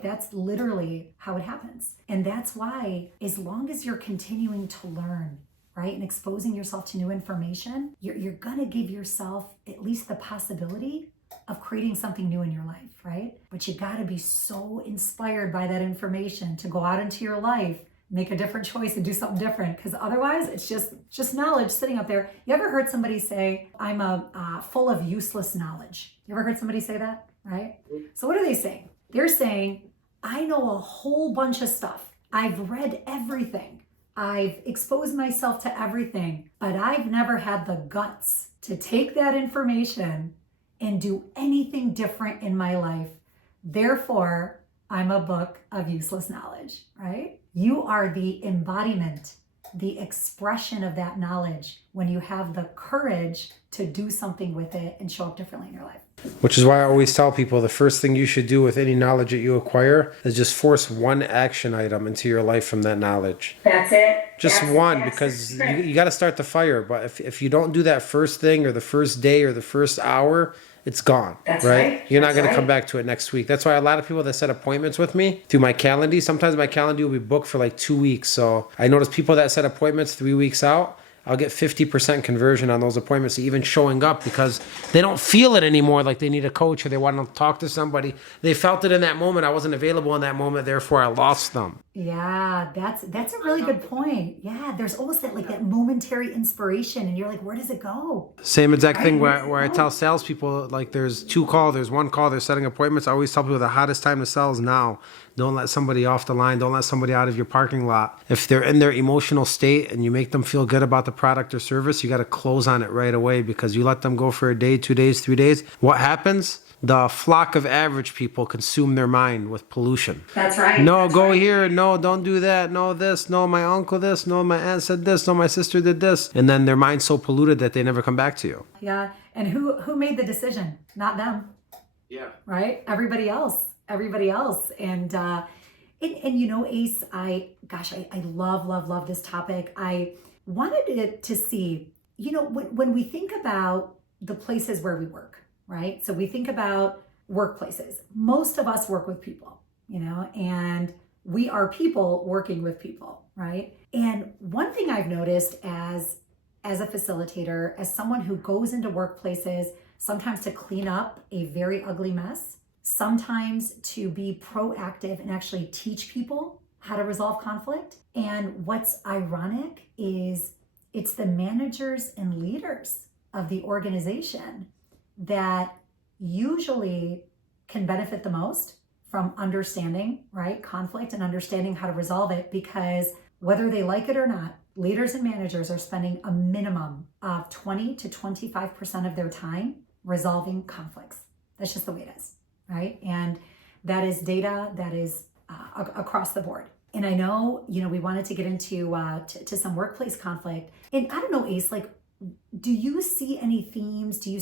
that's literally how it happens. And that's why, as long as you're continuing to learn, right, and exposing yourself to new information, you're gonna give yourself at least the possibility of creating something new in your life, right? But you gotta be so inspired by that information to go out into your life, make a different choice and do something different, because otherwise it's just knowledge sitting up there. You ever heard somebody say, I'm full of useless knowledge? You ever heard somebody say that, right? So what are they saying? They're saying, I know a whole bunch of stuff. I've read everything. I've exposed myself to everything, but I've never had the guts to take that information and do anything different in my life. Therefore, I'm a book of useless knowledge, right? You are the embodiment the expression of that knowledge when you have the courage to do something with it and show up differently in your life. Which is why I always tell people the first thing you should do with any knowledge that you acquire is just force one action item into your life from that knowledge. That's it. Just one, because you got to start the fire. But if you don't do that first thing or the first day or the first hour, it's gone. That's right? You're not going to right. come back to it next week. That's why a lot of people that set appointments with me through my calendar, sometimes my calendar will be booked for like 2 weeks. So I notice people that set appointments 3 weeks out, I'll get 50% conversion on those appointments, even showing up, because they don't feel it anymore like they need a coach or they want to talk to somebody. They felt it in that moment. I wasn't available in that moment, therefore I lost them. Yeah, that's a really good point. Yeah, there's almost that momentary inspiration, and you're like, where does it go? Same exact thing where I tell salespeople, like, there's 2 calls, there's 1 call, they're setting appointments. I always tell people the hottest time to sell is now. Don't let somebody off the line. Don't let somebody out of your parking lot. If they're in their emotional state and you make them feel good about the product or service, you got to close on it right away, because you let them go for a day, 2 days, 3 days. What happens? The flock of average people consume their mind with pollution. That's right. No, that's go right. here. No, don't do that. No, this. No, my uncle this. No, my aunt said this. No, my sister did this. And then their mind's so polluted that they never come back to you. Yeah, and who made the decision? Not them. Yeah. Right? Everybody else. And you know, Ace, I love this topic. I wanted to see, you know, when we think about the places where we work, right? So we think about workplaces. Most of us work with people, you know, and we are people working with people, right? And one thing I've noticed as a facilitator, as someone who goes into workplaces, sometimes to clean up a very ugly mess, sometimes to be proactive and actually teach people how to resolve conflict. And what's ironic is it's the managers and leaders of the organization that usually can benefit the most from understanding, right, conflict and understanding how to resolve it, because whether they like it or not, leaders and managers are spending a minimum of 20 to 25% of their time resolving conflicts. That's just the way it is. Right? And that is data that is across the board. And I know, you know, we wanted to get into to some workplace conflict. And I don't know, Ace, like, do you see any themes? Do you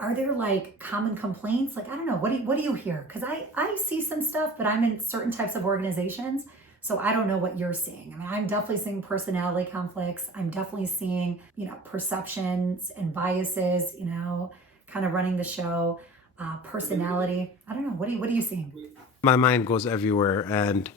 are there like common complaints? Like, I don't know, what do you hear? Because I see some stuff, but I'm in certain types of organizations, so I don't know what you're seeing. I mean, I'm definitely seeing personality conflicts. I'm definitely seeing, you know, perceptions and biases, you know, kind of running the show. Personality. I don't know. What are you seeing? My mind goes everywhere, and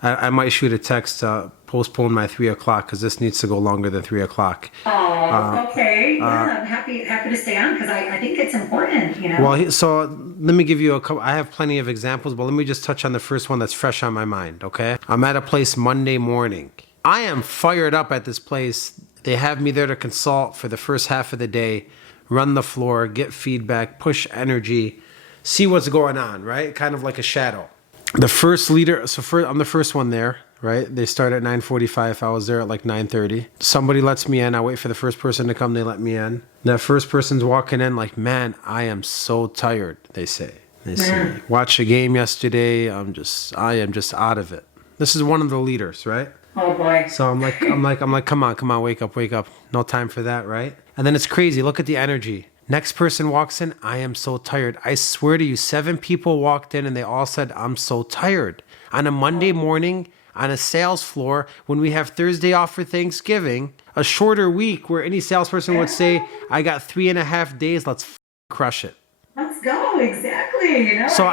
I might shoot a text to postpone my 3 o'clock because this needs to go longer than 3 o'clock. Oh, okay. Yeah, I'm happy to stay on because I think it's important, you know. Well, so let me give you a couple. I have plenty of examples, but let me just touch on the first one that's fresh on my mind, okay? I'm at a place Monday morning. I am fired up at this place. They have me there to consult for the first half of the day, run the floor, get feedback, push energy, see what's going on, right? Kind of like a shadow. The first leader, I'm the first one there, right? They start at 9:45. I was there at like 9:30. Somebody lets me in. I wait for the first person to come. They let me in. That first person's walking in like, man, I am so tired, they say. They say, watch a game yesterday. I am just out of it. This is one of the leaders, right? Oh boy. So I'm like, come on, wake up. No time for that, right? And then it's crazy. Look at the energy. Next person walks in. I am so tired. I swear to you, 7 people walked in and they all said, I'm so tired. On a Monday morning, on a sales floor, when we have Thursday off for Thanksgiving, a shorter week where any salesperson would say, I got 3.5 days. Let's crush it. Let's go. Exactly. You know. So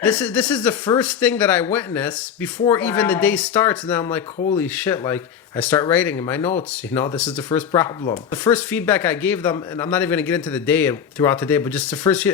this is the first thing that I witness before even the day starts, and then I'm like, holy shit! Like, I start writing in my notes. You know, this is the first problem. The first feedback I gave them, and I'm not even gonna get into the day and throughout the day, but just the first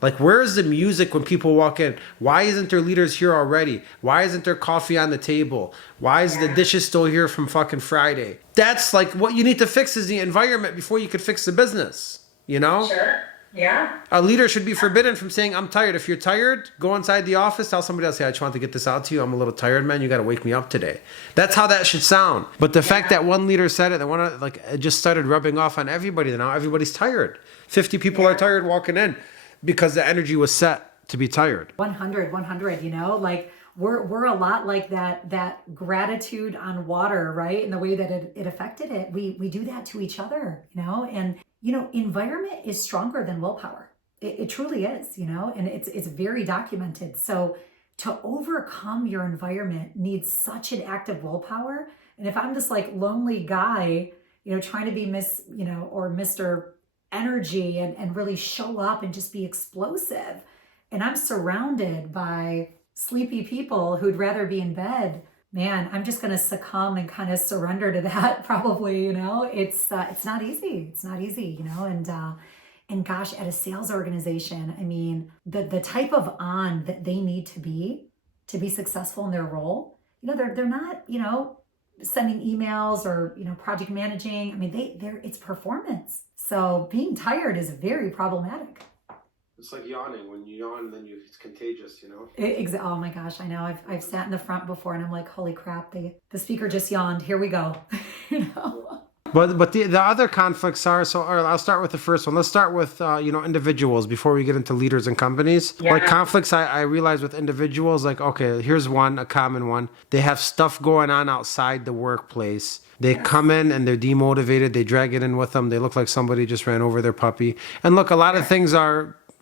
like, where is the music when people walk in? Why isn't there leaders here already? Why isn't there coffee on the table? Why is the dishes still here from fucking Friday? That's like what you need to fix is the environment before you could fix the business. You know? Sure. Yeah. A leader should be forbidden from saying, I'm tired. If you're tired, go inside the office, tell somebody else, hey, I just want to get this out to you. I'm a little tired, man. You got to wake me up today. That's how that should sound. But the fact that one leader said it, it just started rubbing off on everybody. Now everybody's tired. 50 people are tired walking in because the energy was set to be tired. 100, you know, like we're a lot like that gratitude on water, right? And the way that it affected it, we do that to each other, and environment is stronger than willpower. It truly is, and it's very documented. So to overcome your environment needs such an active willpower. And if I'm this like lonely guy, trying to be or Mr. Energy and really show up and just be explosive, and I'm surrounded by sleepy people who'd rather be in bed, man, I'm just going to succumb and kind of surrender to that probably, it's not easy. It's not easy, and gosh, at a sales organization, I mean, the type of on that they need to be successful in their role, they're not, sending emails or, project managing. I mean, it's performance. So being tired is very problematic. It's like yawning. When you yawn, then it's contagious, Oh my gosh, I know. I've sat in the front before and I'm like, holy crap, the speaker just yawned. Here we go. But the other conflicts are, I'll start with the first one. Let's start with, individuals before we get into leaders and companies. Yeah. Like conflicts, I realize with individuals, like, okay, here's one, a common one. They have stuff going on outside the workplace. They come in and they're demotivated. They drag it in with them. They look like somebody just ran over their puppy. And look, a lot of things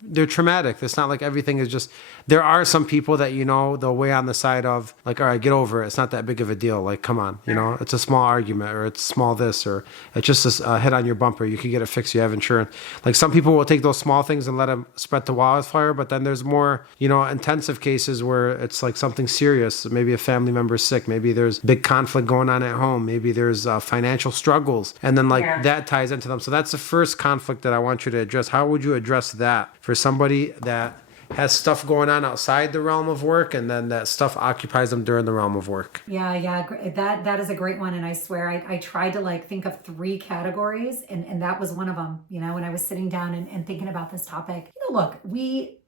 they're traumatic. It's not like everything is just, there are some people that, they'll weigh on the side of like, all right, get over it. It's not that big of a deal. Like, come on, it's a small argument, or it's small this, or it's just a hit on your bumper. You can get it fixed. You have insurance. Like some people will take those small things and let them spread the wildfire. But then there's more, intensive cases where it's like something serious. Maybe a family member's sick. Maybe there's big conflict going on at home. Maybe there's financial struggles. And then that ties into them. So that's the first conflict that I want you to address. How would you address that for somebody that has stuff going on outside the realm of work, and then that stuff occupies them during the realm of work? Yeah. That is a great one. And I swear I tried to think of 3 categories, and that was one of them, when I was sitting down and thinking about this topic. Look, we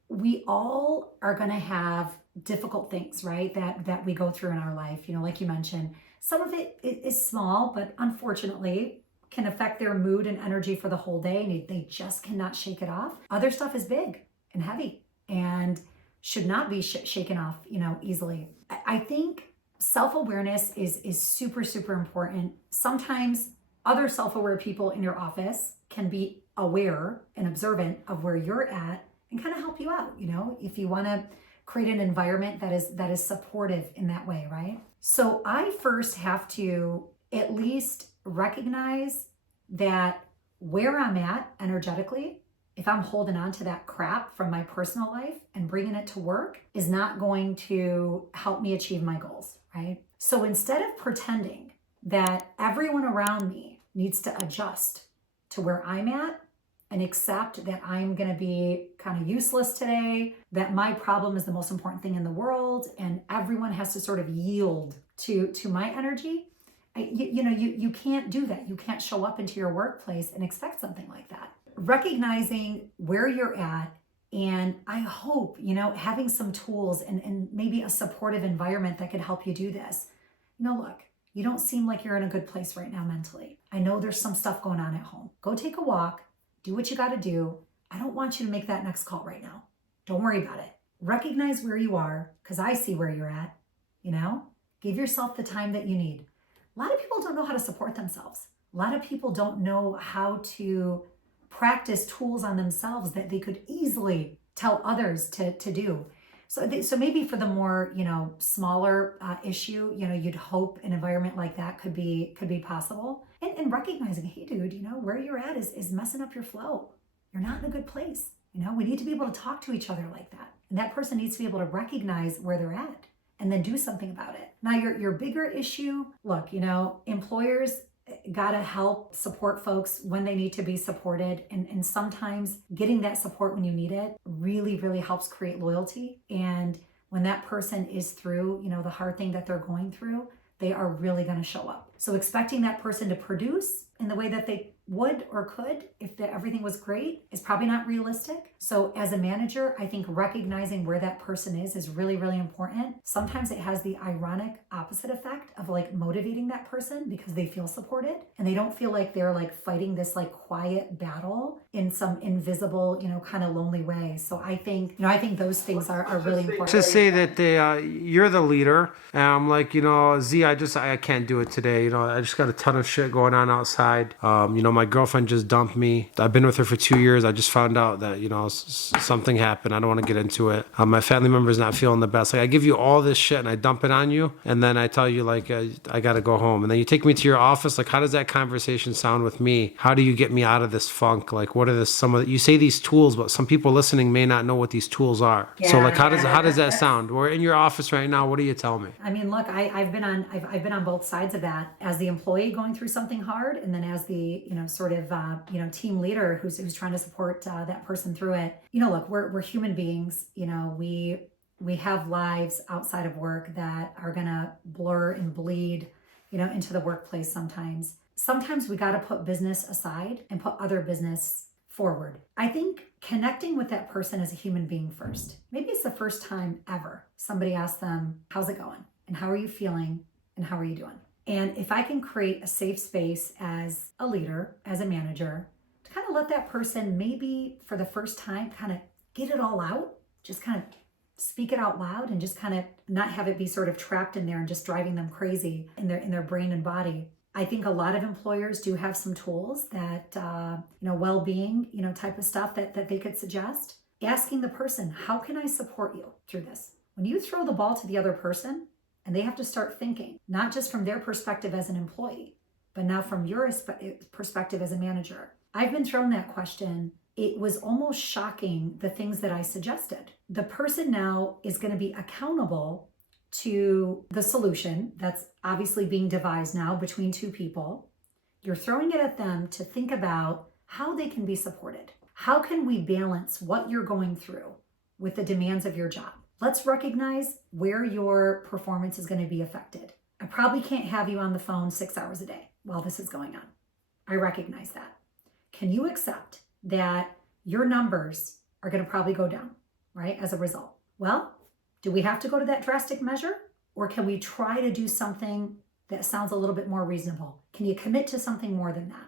all are going to have difficult things, right? That we go through in our life, like you mentioned. Some of it is small, but unfortunately can affect their mood and energy for the whole day, and they just cannot shake it off. Other stuff is big and heavy and should not be shaken off, easily. I think self-awareness is super, super important. Sometimes other self-aware people in your office can be aware and observant of where you're at and kind of help you out, if you want to create an environment that is supportive in that way, right? So I first have to at least recognize that where I'm at energetically, if I'm holding on to that crap from my personal life and bringing it to work, is not going to help me achieve my goals, right? So instead of pretending that everyone around me needs to adjust to where I'm at and accept that I'm going to be kind of useless today, that my problem is the most important thing in the world, and everyone has to sort of yield to my energy, you can't do that. You can't show up into your workplace and expect something like that. Recognizing where you're at, and I hope, having some tools and maybe a supportive environment that could help you do this. Look, you don't seem like you're in a good place right now mentally. I know there's some stuff going on at home. Go take a walk, do what you got to do. I don't want you to make that next call right now. Don't worry about it. Recognize where you are, because I see where you're at, Give yourself the time that you need. A lot of people don't know how to support themselves. A lot of people don't know how to practice tools on themselves that they could easily tell others to do. So maybe for the more, smaller issue, you'd hope an environment like that could be possible. And recognizing, hey, dude, where you're at is messing up your flow. You're not in a good place. We need to be able to talk to each other like that. And that person needs to be able to recognize where they're at and then do something about it. Now, your bigger issue, look, employers got to help support folks when they need to be supported. And sometimes getting that support when you need it really, really helps create loyalty. And when that person is through, the hard thing that they're going through, they are really going to show up. So expecting that person to produce in the way that they would or could if everything was great is probably not realistic. So as a manager, I think recognizing where that person is really, really important. Sometimes it has the ironic opposite effect of like motivating that person because they feel supported and they don't feel like they're like fighting this like quiet battle in some invisible, kind of lonely way. So I think, I think those things are really important. Just say that you're the leader, and I'm like, Z, I can't do it today. I just got a ton of shit going on outside. My girlfriend just dumped me. I've been with her for 2 years. I just found out that something happened. I don't want to get into it. My family member's not feeling the best. Like I give you all this shit and I dump it on you, and then I tell you like I got to go home, and then you take me to your office. Like how does that conversation sound with me? How do you get me out of this funk? Like what are you say these tools, but some people listening may not know what these tools are. Yeah, so like how does that sound? We're in your office right now. What do you tell me? I mean, look, I've been on both sides of that as the employee going through something hard, and then as the team leader who's trying to support that person through it. Look, we're human beings. We have lives outside of work that are gonna blur and bleed, into the workplace sometimes. Sometimes we got to put business aside and put other business forward. I think connecting with that person as a human being first. Maybe it's the first time ever somebody asks them, how's it going? And how are you feeling? And how are you doing? And if I can create a safe space as a leader, as a manager, to kind of let that person maybe for the first time kind of get it all out, just kind of speak it out loud and just kind of not have it be sort of trapped in there and just driving them crazy in their brain and body. I think a lot of employers do have some tools that, well-being, type of stuff that they could suggest. Asking the person, how can I support you through this? When you throw the ball to the other person and they have to start thinking, not just from their perspective as an employee, but now from your perspective as a manager. I've been thrown that question. It was almost shocking the things that I suggested. The person now is going to be accountable to the solution that's obviously being devised now between two people. You're throwing it at them to think about how they can be supported. How can we balance what you're going through with the demands of your job? Let's recognize where your performance is going to be affected. I probably can't have you on the phone 6 hours a day while this is going on. I recognize that. Can you accept that your numbers are going to probably go down, right, as a result? Well, do we have to go to that drastic measure? Or can we try to do something that sounds a little bit more reasonable? Can you commit to something more than that?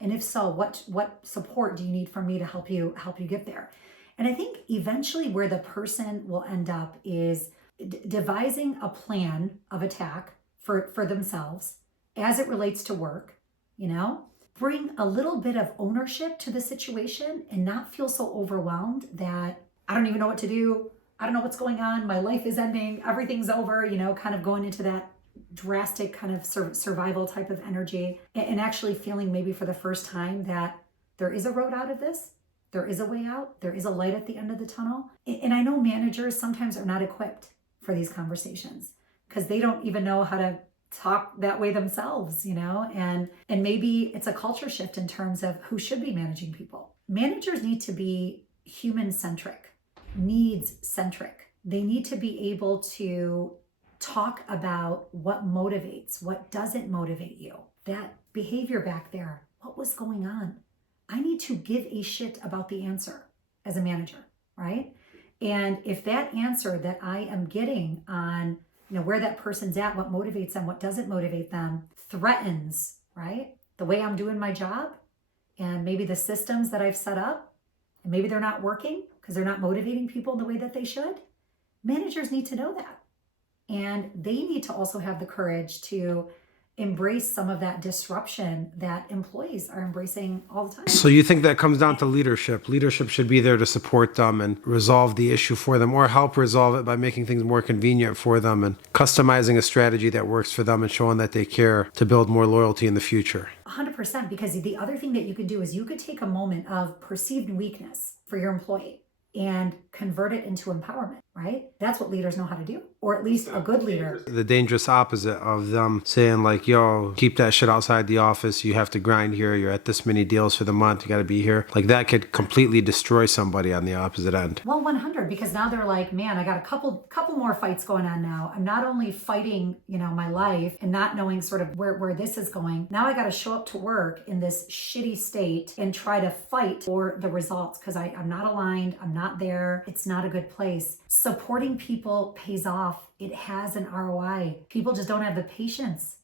And if so, what support do you need from me to help you get there? And I think eventually where the person will end up is devising a plan of attack for themselves as it relates to work, bring a little bit of ownership to the situation and not feel so overwhelmed that I don't even know what to do. I don't know what's going on. My life is ending. Everything's over, kind of going into that drastic kind of survival type of energy and actually feeling maybe for the first time that there is a road out of this. There is a way out. There is a light at the end of the tunnel. And I know managers sometimes are not equipped for these conversations because they don't even know how to talk that way themselves, and maybe it's a culture shift in terms of who should be managing people. Managers need to be human-centric. Needs centric. They need to be able to talk about what motivates, what doesn't motivate you. That behavior back there, what was going on? I need to give a shit about the answer as a manager, right? And if that answer that I am getting on, where that person's at, what motivates them, what doesn't motivate them, threatens, right, the way I'm doing my job and maybe the systems that I've set up, and maybe they're not working because they're not motivating people in the way that they should. Managers need to know that. And they need to also have the courage to embrace some of that disruption that employees are embracing all the time. So you think that comes down to leadership? Leadership should be there to support them and resolve the issue for them, or help resolve it by making things more convenient for them and customizing a strategy that works for them and showing that they care to build more loyalty in the future. 100%, because the other thing that you could do is you could take a moment of perceived weakness for your employee and convert it into empowerment, right? That's what leaders know how to do, or at least a good leader. The dangerous opposite of them saying like, yo, keep that shit outside the office. You have to grind here. You're at this many deals for the month. You got to be here. Like that could completely destroy somebody on the opposite end. Well, 100, because now they're like, man, I got a couple more fights going on now. I'm not only fighting, my life and not knowing sort of where this is going. Now I got to show up to work in this shitty state and try to fight for the results because I'm not aligned. I'm not there. It's not a good place. Supporting people pays off. It has an ROI. People just don't have the patience,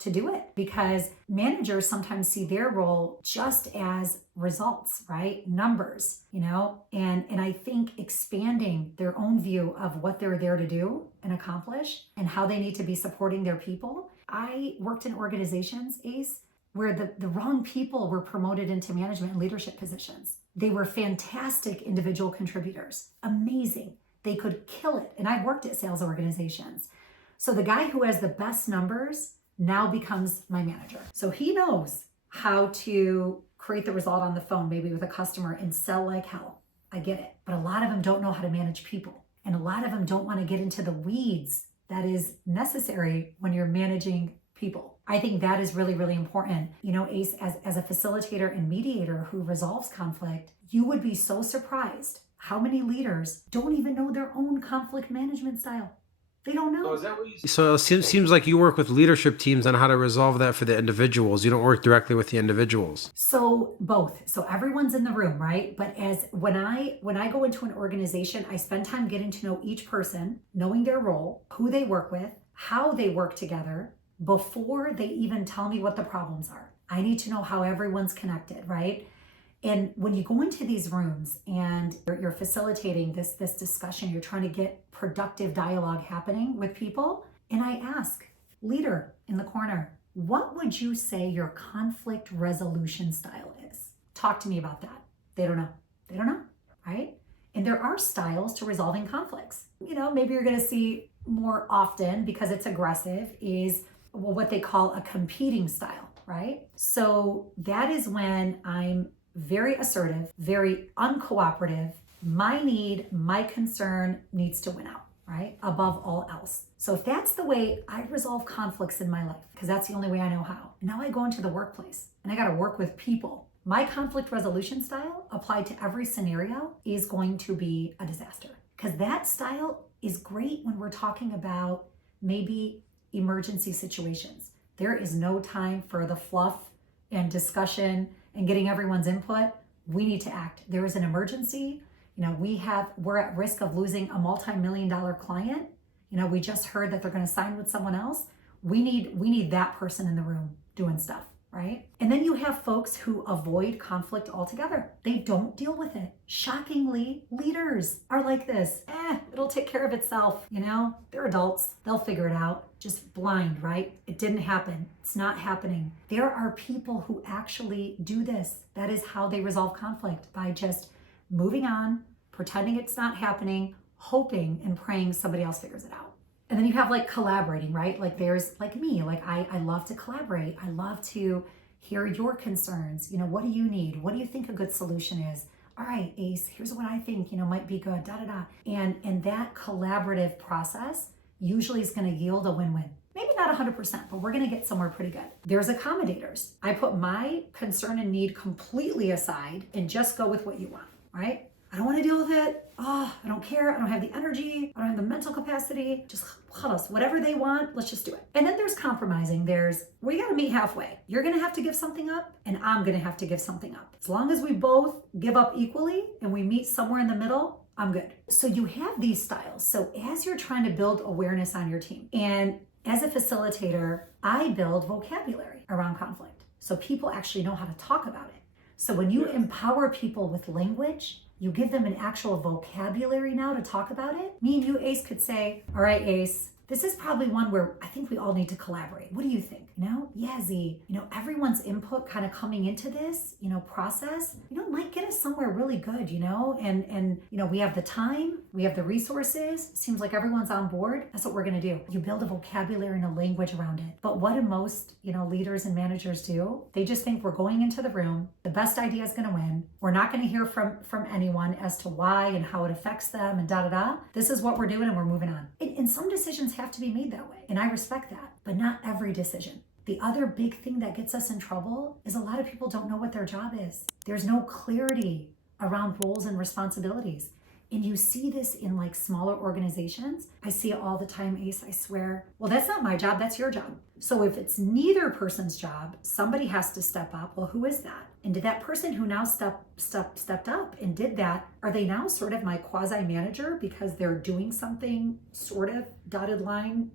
to do it, because managers sometimes see their role just as results, right? Numbers, and I think expanding their own view of what they're there to do and accomplish and how they need to be supporting their people. I worked in organizations, Ace, where the wrong people were promoted into management and leadership positions. They were fantastic individual contributors, amazing. They could kill it. And I've worked at sales organizations. So the guy who has the best numbers now becomes my manager. So he knows how to create the result on the phone, maybe with a customer, and sell like hell. I get it. But a lot of them don't know how to manage people. And a lot of them don't want to get into the weeds that is necessary when you're managing people. I think that is really, really important. Ace, as a facilitator and mediator who resolves conflict, you would be so surprised how many leaders don't even know their own conflict management style. They don't know. So it seems like you work with leadership teams on how to resolve that for the individuals. You don't work directly with the individuals. So both. So everyone's in the room, right? But when I go into an organization, I spend time getting to know each person, knowing their role, who they work with, how they work together, before they even tell me what the problems are. I need to know how everyone's connected, right? And when you go into these rooms and you're facilitating this discussion, you're trying to get productive dialogue happening with people. And I ask, leader in the corner, what would you say your conflict resolution style is? Talk to me about that. They don't know, right? And there are styles to resolving conflicts. Maybe you're going to see more often, because it's aggressive, is what they call a competing style, right? So that is when I'm very assertive, very uncooperative. My need, my concern needs to win out, right? Above all else. So if that's the way I resolve conflicts in my life, because that's the only way I know how. Now I go into the workplace and I got to work with people. My conflict resolution style applied to every scenario is going to be a disaster, because that style is great when we're talking about maybe emergency situations. There is no time for the fluff and discussion and getting everyone's input. We need to act. There is an emergency. We're at risk of losing a multi-million-dollar client. We just heard that they're going to sign with someone else. We need that person in the room doing stuff, right? And then you have folks who avoid conflict altogether. They don't deal with it. Shockingly, leaders are like this. It'll take care of itself. They're adults. They'll figure it out. Just blind, right? It didn't happen. It's not happening. There are people who actually do this. That is how they resolve conflict, by just moving on, pretending it's not happening, hoping and praying somebody else figures it out. And then you have like collaborating, right? Like there's like me, like I love to collaborate. I love to hear your concerns. What do you need? What do you think a good solution is? All right, Ace, here's what I think, might be good, And that collaborative process usually is going to yield a win-win. Maybe not 100%, but we're going to get somewhere pretty good. There's accommodators. I put my concern and need completely aside and just go with what you want, right? I don't want to deal with it. I don't care. I don't have the energy. I don't have the mental capacity. Just whatever they want, let's just do it. And then there's compromising. We got to meet halfway. You're going to have to give something up and I'm going to have to give something up. As long as we both give up equally and we meet somewhere in the middle, I'm good. So you have these styles. So as you're trying to build awareness on your team, and as a facilitator, I build vocabulary around conflict, so people actually know how to talk about it. So when you empower people with language, you give them an actual vocabulary now to talk about it. Me and you, Ace, could say, all right, Ace, this is probably one where I think we all need to collaborate. What do you think? Yeah, Z, everyone's input kind of coming into this, process, might get us somewhere really good, and we have the time, we have the resources. Seems like everyone's on board. That's what we're going to do. You build a vocabulary and a language around it. But what do most, leaders and managers do? They just think we're going into the room. The best idea is going to win. We're not going to hear from anyone as to why and how it affects them and da-da-da. This is what we're doing and we're moving on. And some decisions have to be made that way. And I respect that, but not every decision. The other big thing that gets us in trouble is a lot of people don't know what their job is. There's no clarity around roles and responsibilities. And you see this in like smaller organizations. I see it all the time, Ace, I swear. Well, that's not my job, that's your job. So if it's neither person's job, somebody has to step up. Well, who is that? And did that person who now stepped up and did that, are they now sort of my quasi-manager because they're doing something sort of dotted line,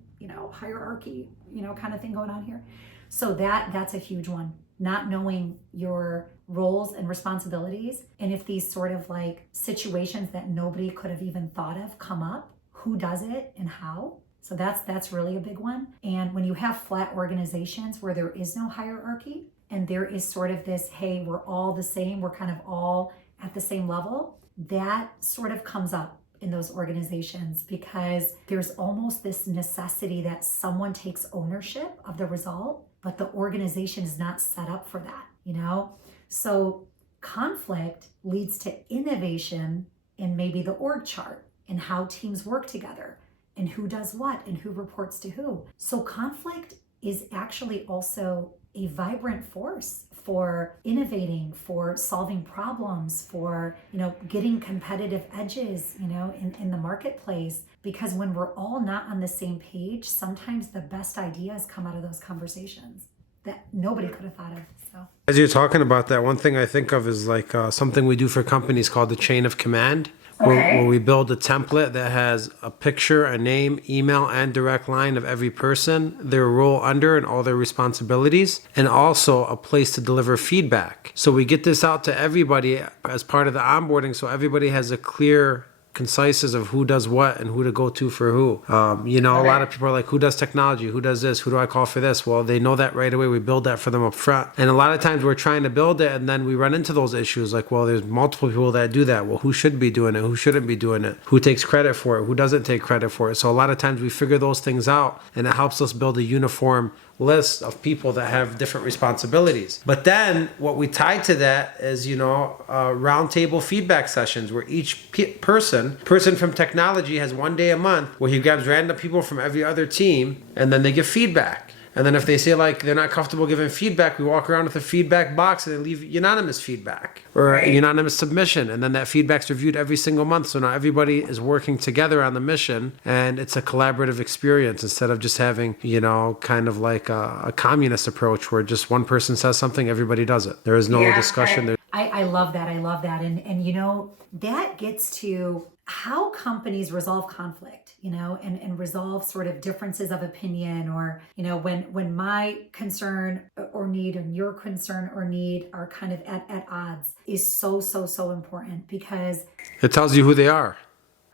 hierarchy, kind of thing going on here? So that's a huge one. Not knowing your roles and responsibilities. And if these sort of like situations that nobody could have even thought of come up, who does it and how? So that's really a big one. And when you have flat organizations where there is no hierarchy and there is sort of this, hey, we're all the same, we're kind of all at the same level, that sort of comes up in those organizations because there's almost this necessity that someone takes ownership of the result, but the organization is not set up for that, So conflict leads to innovation in maybe the org chart and how teams work together and who does what and who reports to who. So conflict is actually also a vibrant force for innovating, for solving problems, for, getting competitive edges, in the marketplace. Because when we're all not on the same page, sometimes the best ideas come out of those conversations that nobody could have thought of. So as you're talking about that, one thing I think of is like something we do for companies called the chain of command. Where we build a template that has a picture, a name, email, and direct line of every person, their role under, and all their responsibilities, and also a place to deliver feedback. So we get this out to everybody as part of the onboarding, so everybody has a clear concises of who does what and who to go to for who. A lot of people are like, who does technology? Who does this? Who do I call for this? Well, they know that right away. We build that for them up front. And a lot of times we're trying to build it and then we run into those issues like, well, there's multiple people that do that. Well, who should be doing it? Who shouldn't be doing it? Who takes credit for it? Who doesn't take credit for it? So a lot of times we figure those things out and it helps us build a uniform list of people that have different responsibilities. But then what we tie to that is, roundtable feedback sessions where each person from technology has one day a month where he grabs random people from every other team and then they give feedback. And then if they say like they're not comfortable giving feedback, we walk around with a feedback box and they leave unanimous feedback or a unanimous submission. And then that feedback's reviewed every single month. So now everybody is working together on the mission and it's a collaborative experience instead of just having, kind of like a communist approach where just one person says something, everybody does it. There is no discussion. I love that. I love that. And that gets to how companies resolve conflict, and resolve sort of differences of opinion or, when my concern or need and your concern or need are kind of at odds is so important because it tells you who they are.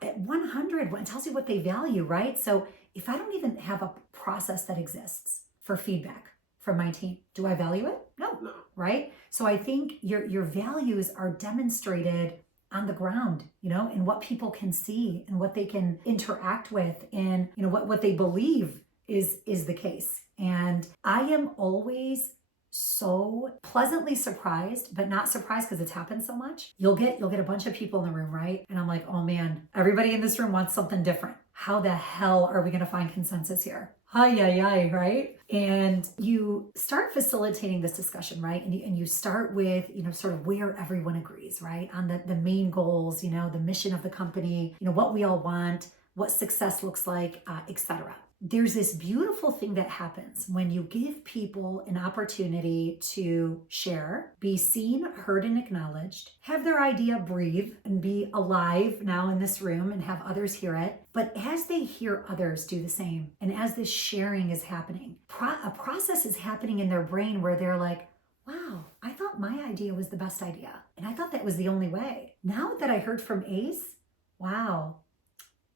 At 100, it tells you what they value, right? So if I don't even have a process that exists for feedback from my team, do I value it? No. Right? So I think your values are demonstrated on the ground, in what people can see and what they can interact with and, what they believe is the case. And I am always so pleasantly surprised, but not surprised because it's happened so much. You'll get a bunch of people in the room, right? And I'm like, oh man, everybody in this room wants something different. How the hell are we going to find consensus here? Right? And you start facilitating this discussion, right? And you start with, sort of where everyone agrees, right? On the main goals, the mission of the company, what we all want, what success looks like, etc. There's this beautiful thing that happens when you give people an opportunity to share, be seen, heard, and acknowledged, have their idea breathe and be alive now in this room and have others hear it. But as they hear others do the same, and as this sharing is happening, a process is happening in their brain where they're like, wow, I thought my idea was the best idea. And I thought that was the only way. Now that I heard from Ace, wow,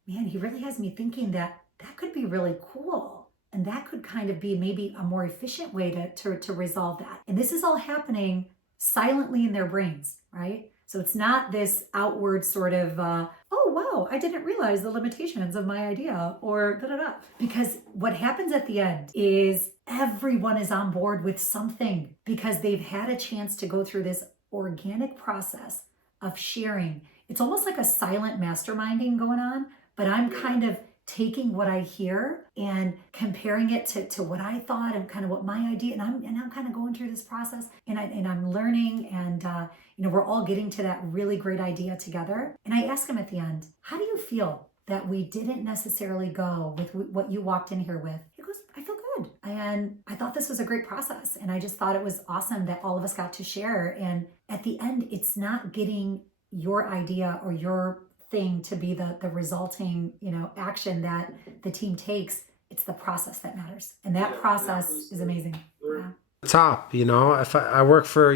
man, he really has me thinking that could be be really cool. And that could kind of be maybe a more efficient way to resolve that. And this is all happening silently in their brains, right? So it's not this outward sort of, oh, wow, I didn't realize the limitations of my idea, or da-da-da. Because what happens at the end is everyone is on board with something because they've had a chance to go through this organic process of sharing. It's almost like a silent masterminding going on, but I'm kind of taking what I hear and comparing it to what I thought and kind of what my idea, and I'm kind of going through this process, and I'm learning, and we're all getting to that really great idea together. And I ask him at the end, how do you feel that we didn't necessarily go with what you walked in here with? He goes, I feel good. And I thought this was a great process. And I just thought it was awesome that all of us got to share. And at the end, it's not getting your idea or your thing to be the resulting, action that the team takes. It's the process that matters. And that process is amazing. Yeah. Top, if I work for,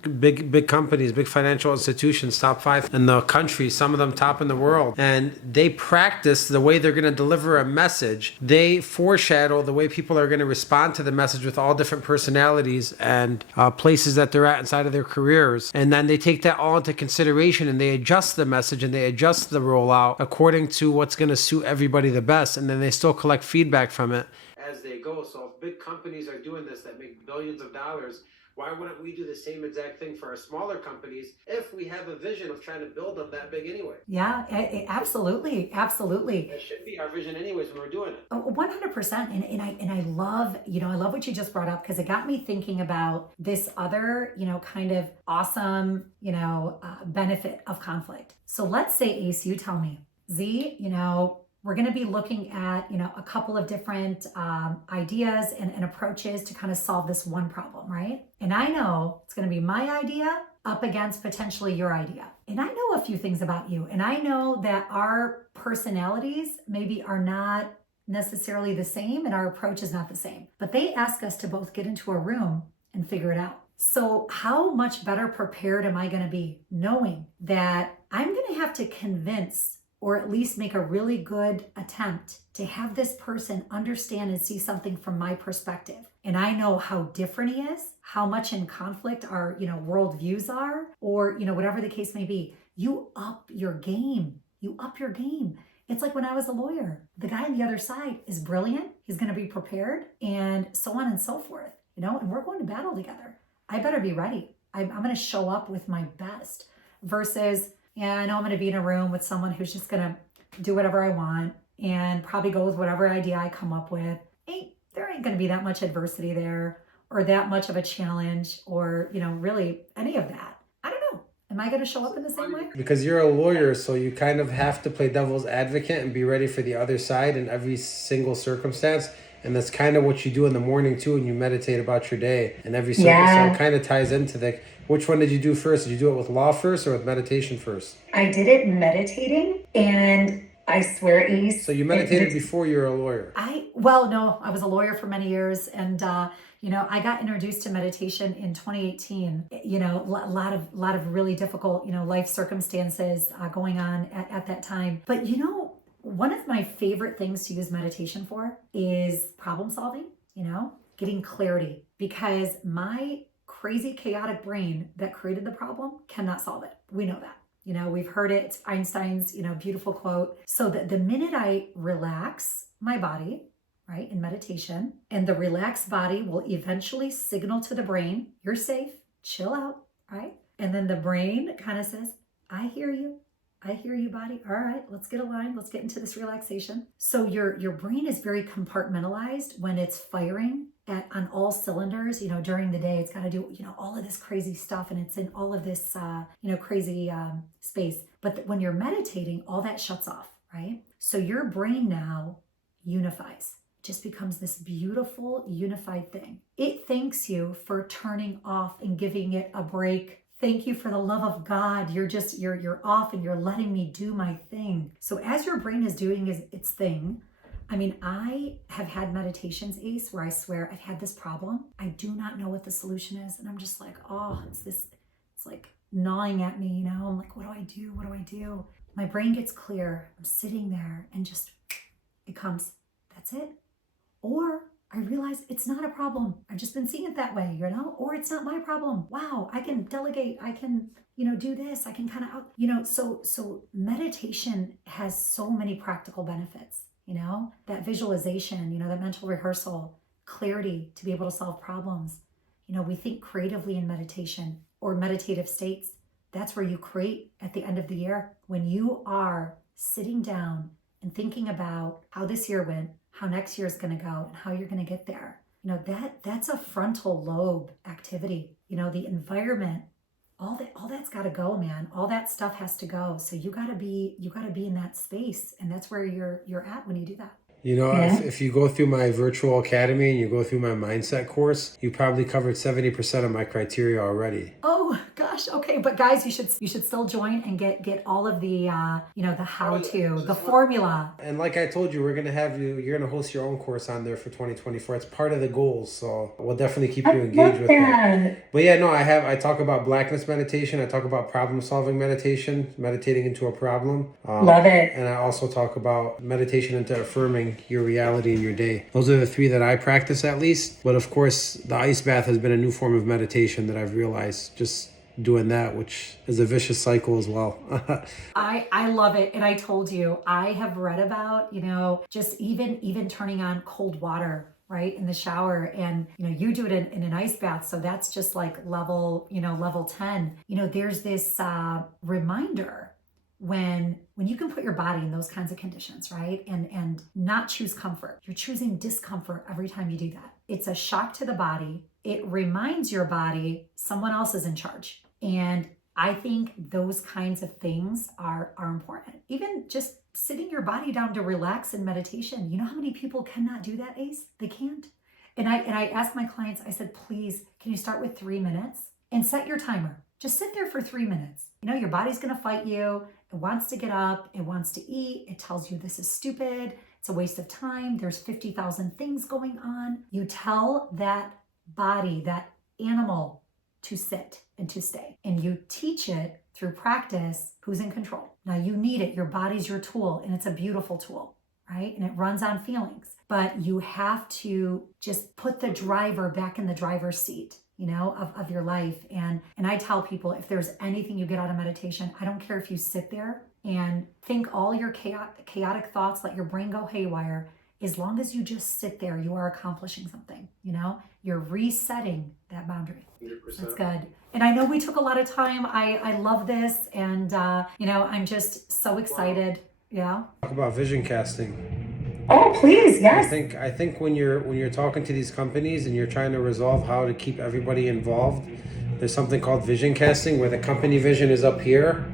big companies, big financial institutions, top 5 in the country, some of them top in the world, and they practice the way they're going to deliver a message. They foreshadow the way people are going to respond to the message with all different personalities and places that they're at inside of their careers. And then they take that all into consideration and they adjust the message and they adjust the rollout according to what's going to suit everybody the best. And then they still collect feedback from it as they go. So if big companies are doing this that make billions of dollars, why wouldn't we do the same exact thing for our smaller companies if we have a vision of trying to build them that big anyway? Yeah, absolutely. Absolutely. That should be our vision anyways when we're doing it. 100%. And I love, I love what you just brought up, because it got me thinking about this other, kind of awesome, benefit of conflict. So let's say, Ace, you tell me, Z, we're going to be looking at, a couple of different ideas and approaches to kind of solve this one problem, right? And I know it's going to be my idea up against potentially your idea. And I know a few things about you. And I know that our personalities maybe are not necessarily the same and our approach is not the same. But they ask us to both get into a room and figure it out. So how much better prepared am I going to be knowing that I'm going to have to convince, or at least make a really good attempt to have this person understand and see something from my perspective. And I know how different he is, how much in conflict our, world views are, or, whatever the case may be. You up your game. You up your game. It's like when I was a lawyer, the guy on the other side is brilliant. He's going to be prepared and so on and so forth, and we're going to battle together. I better be ready. I'm going to show up with my best versus, yeah, I know I'm going to be in a room with someone who's just going to do whatever I want and probably go with whatever idea I come up with. There ain't going to be that much adversity there or that much of a challenge or, really any of that. I don't know. Am I going to show up in the same way? Because you're a lawyer, so you kind of have to play devil's advocate and be ready for the other side in every single circumstance. And that's kind of what you do in the morning too, and you meditate about your day and every circumstance. Yeah. So it kind of ties into which one did you do first? Did you do it with law first or with meditation first? I did it meditating, and I swear, Ace. So you meditated before you were a lawyer? No, I was a lawyer for many years, and I got introduced to meditation in 2018. A lot of really difficult, life circumstances going on at that time. But one of my favorite things to use meditation for is problem solving. Getting clarity, because my crazy chaotic brain that created the problem cannot solve it. We know that. We've heard it. It's Einstein's, beautiful quote. So that the minute I relax my body, right, in meditation, and the relaxed body will eventually signal to the brain, you're safe, chill out, right? And then the brain kind of says, I hear you, body. All right, let's get aligned. Let's get into this relaxation. So your brain is very compartmentalized when it's firing on all cylinders. During the day, it's got to do, all of this crazy stuff, and it's in all of this, crazy space. But when you're meditating, all that shuts off, right? So your brain now unifies. It just becomes this beautiful unified thing. It thanks you for turning off and giving it a break. Thank you for the love of God. You're off and you're letting me do my thing. So as your brain is doing its thing, I have had meditations, Ace, where I swear I've had this problem. I do not know what the solution is. And I'm just like, it's like gnawing at me, I'm like, what do I do? What do I do? My brain gets clear. I'm sitting there and just, it comes. That's it. Or I realize it's not a problem. I've just been seeing it that way, or it's not my problem. Wow, I can delegate. I can, do this. I can kind of, so meditation has so many practical benefits, that visualization, that mental rehearsal, clarity to be able to solve problems. We think creatively in meditation or meditative states. That's where you create at the end of the year. When you are sitting down and thinking about how this year went, how next year is going to go, and how you're going to get there. That's a frontal lobe activity. The environment, all that's got to go, man. All that stuff has to go. So you got to be in that space, and that's where you're at when you do that. If you go through my virtual academy and you go through my mindset course, you probably covered 70% of my criteria already. Oh gosh, okay, but guys, you should still join and get all of the the how-to, the formula. And like I told you, you're gonna host your own course on there for 2024. It's part of the goals, so we'll definitely keep you engaged with that. But yeah, no, I talk about blackness meditation. I talk about problem-solving meditation, meditating into a problem. Love it. And I also talk about meditation into affirming your reality in your day. Those are the 3 that I practice at least. But of course, the ice bath has been a new form of meditation that I've realized just doing that, which is a vicious cycle as well. I love it. And I told you, I have read about, just even turning on cold water, right, in the shower, and you do it in an ice bath, so that's just like level 10. There's this reminder when you can put your body in those kinds of conditions, right, and not choose comfort. You're choosing discomfort every time you do that. It's a shock to the body. It reminds your body someone else is in charge. And I think those kinds of things are important. Even just sitting your body down to relax in meditation. You know how many people cannot do that, Ace? They can't. And I ask my clients, I said, please, can you start with 3 minutes and set your timer? Just sit there for 3 minutes. Your body's going to fight you. It wants to get up. It wants to eat. It tells you this is stupid. It's a waste of time. There's 50,000 things going on. You tell that body, that animal, to sit and to stay. And you teach it through practice who's in control. Now you need it. Your body's your tool, and it's a beautiful tool, right? And it runs on feelings. But you have to just put the driver back in the driver's seat, of your life. And I tell people, if there's anything you get out of meditation, I don't care if you sit there and think all your chaotic thoughts, let your brain go haywire. As long as you just sit there, you are accomplishing something, You're resetting that boundary. 100%. That's good. And I know we took a lot of time. I love this. And, I'm just so excited. Wow. Yeah. Talk about vision casting. Oh, please, yes. I think when you're talking to these companies and you're trying to resolve how to keep everybody involved, there's something called vision casting, where the company vision is up here,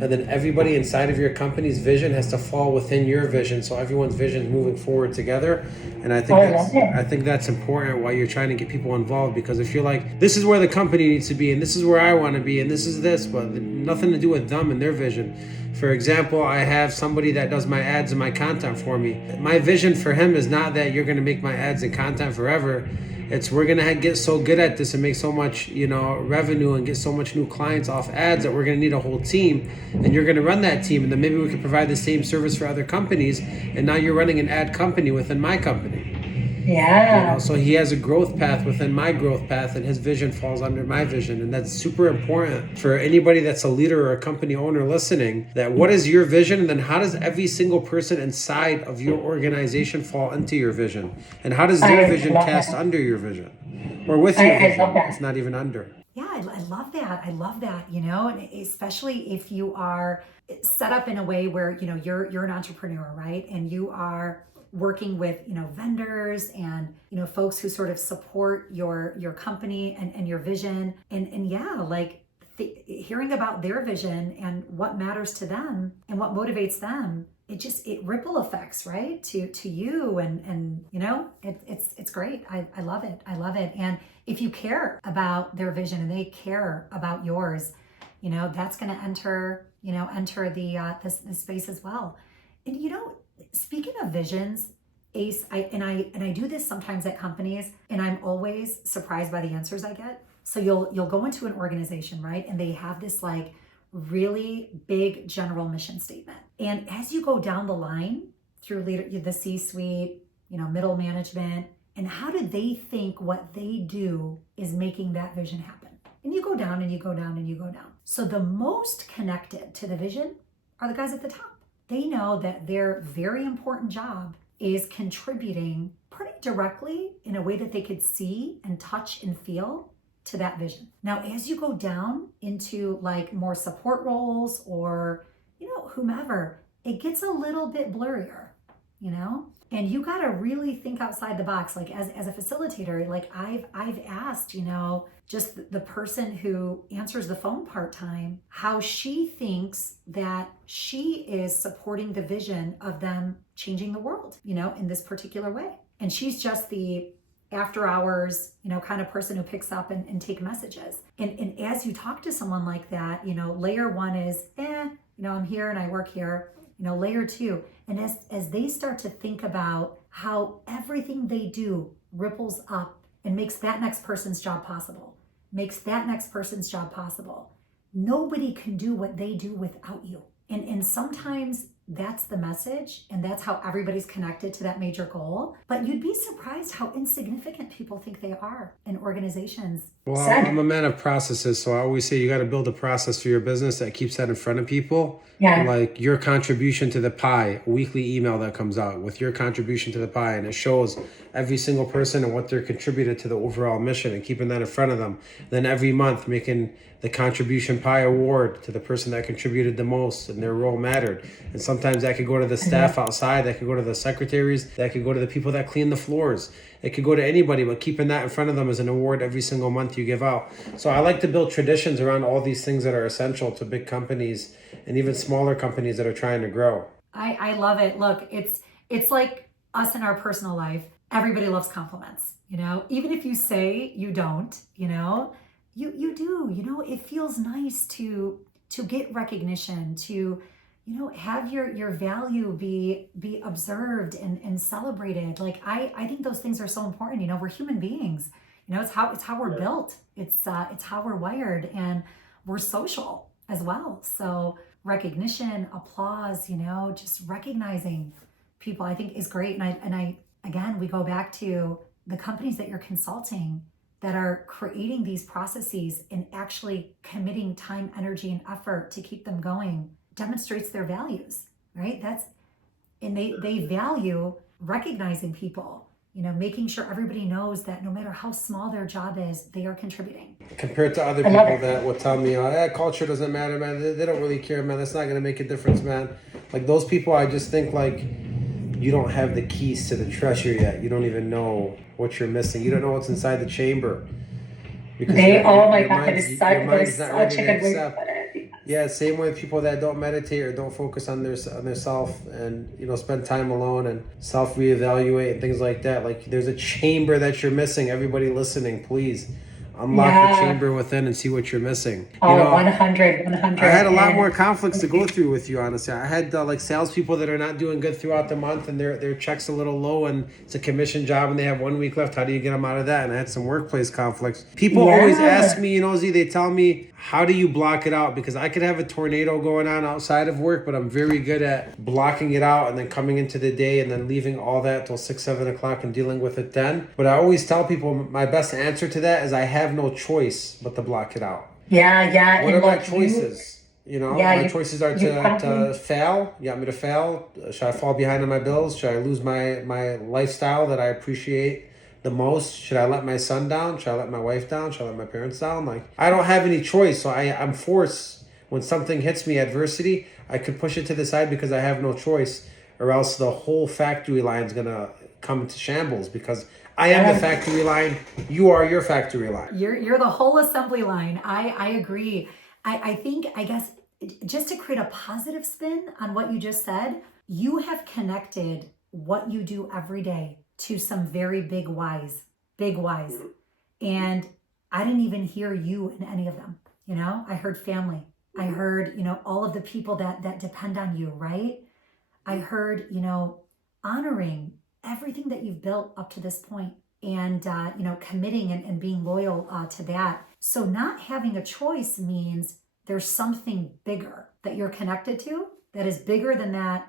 and then everybody inside of your company's vision has to fall within your vision, so everyone's vision is moving forward together. And I think that's important while you're trying to get people involved, because if you're like, this is where the company needs to be, and this is where I want to be, and this is this, but nothing to do with them and their vision. For example, I have somebody that does my ads and my content for me. My vision for him is not that you're going to make my ads and content forever. It's we're going to get so good at this and make so much, revenue and get so much new clients off ads that we're going to need a whole team, and you're going to run that team, and then maybe we could provide the same service for other companies, and now you're running an ad company within my company. Yeah. So he has a growth path within my growth path, and his vision falls under my vision. And that's super important for anybody that's a leader or a company owner listening, that what is your vision? And then how does every single person inside of your organization fall into your vision? And how does their vision cast under your vision? Or with your vision? It's not even under. Yeah, I love that. I love that, and especially if you are set up in a way where, you're an entrepreneur, right? And you are working with, vendors and, folks who sort of support your company and your vision. And yeah, like hearing about their vision and what matters to them and what motivates them, it ripple effects, right? To you and it's great. I love it. I love it. And if you care about their vision and they care about yours, that's going to enter the space as well. And speaking of visions, Ace, I do this sometimes at companies, and I'm always surprised by the answers I get. So you'll go into an organization, right? And they have this like really big general mission statement. And as you go down the line through the C-suite, middle management, and how do they think what they do is making that vision happen? And you go down and you go down and you go down. So the most connected to the vision are the guys at the top. They know that their very important job is contributing pretty directly in a way that they could see and touch and feel to that vision. Now, as you go down into like more support roles or, whomever, it gets a little bit blurrier, and you got to really think outside the box. Like as a facilitator, like I've asked, just the person who answers the phone part-time, how she thinks that she is supporting the vision of them changing the world, in this particular way. And she's just the after hours, kind of person who picks up and take messages. And as you talk to someone like that, layer one is, I'm here and I work here. Layer two, and as they start to think about how everything they do ripples up and makes that next person's job possible, nobody can do what they do without you. And sometimes that's the message, and that's how everybody's connected to that major goal. But you'd be surprised how insignificant people think they are in organizations. Well, I'm a man of processes, so I always say you got to build a process for your business that keeps that in front of people. Yeah. Like your contribution to the pie, a weekly email that comes out with your contribution to the pie, and it shows every single person and what they're contributed to the overall mission, and keeping that in front of them. Then every month making the contribution pie award to the person that contributed the most and their role mattered. And sometimes that could go to the staff outside, that could go to the secretaries, that could go to the people that clean the floors. It could go to anybody, but keeping that in front of them as an award every single month you give out. So I like to build traditions around all these things that are essential to big companies and even smaller companies that are trying to grow. I love it. Look, it's like us in our personal life. Everybody loves compliments, even if you say you don't, you do, it feels nice to get recognition, to, have your value be observed and celebrated. Like I think those things are so important. We're human beings. It's how we're built. It's how we're wired, and we're social as well. So recognition, applause, just recognizing people, I think is great. And I again, we go back to the companies that you're consulting that are creating these processes and actually committing time, energy, and effort to keep them going demonstrates their values, right? And they value recognizing people, making sure everybody knows that no matter how small their job is, they are contributing. Compared to other people that will tell me, culture doesn't matter, man. They don't really care, man. That's not going to make a difference, man. Like those people, I just think like you don't have the keys to the treasure yet. You don't even know what you're missing. You don't know what's inside the chamber. Because your mind's not ready to accept. Yeah, same with people that don't meditate or don't focus on their self and spend time alone and self reevaluate and things like that. Like there's a chamber that you're missing. Everybody listening, please unlock the chamber within and see what you're missing. 100. I had a lot more conflicts to go through with you, honestly. I had like salespeople that are not doing good throughout the month and their check's a little low and it's a commission job and they have 1 week left. How do you get them out of that? And I had some workplace conflicts. People always ask me, Z, they tell me, how do you block it out? Because I could have a tornado going on outside of work, but I'm very good at blocking it out and then coming into the day and then leaving all that till 6, 7 o'clock and dealing with it then. But I always tell people my best answer to that is I have no choice but to block it out. Yeah. What are my choices? My choices are to fail. You want me to fail? Should I fall behind on my bills? Should I lose my lifestyle that I appreciate the most? Should I let my son down? Should I let my wife down? Should I let my parents down? Like, I don't have any choice. So I'm forced, when something hits me, adversity, I could push it to the side because I have no choice, or else the whole factory line is going to come into shambles because I am the factory line. You are your factory line. You're the whole assembly line. I agree. I guess just to create a positive spin on what you just said, you have connected what you do every day to some very big whys. And I didn't even hear you in any of them. I heard family. I heard, all of the people that depend on you, right? I heard, honoring everything that you've built up to this point and, committing and being loyal to that. So not having a choice means there's something bigger that you're connected to that is bigger than that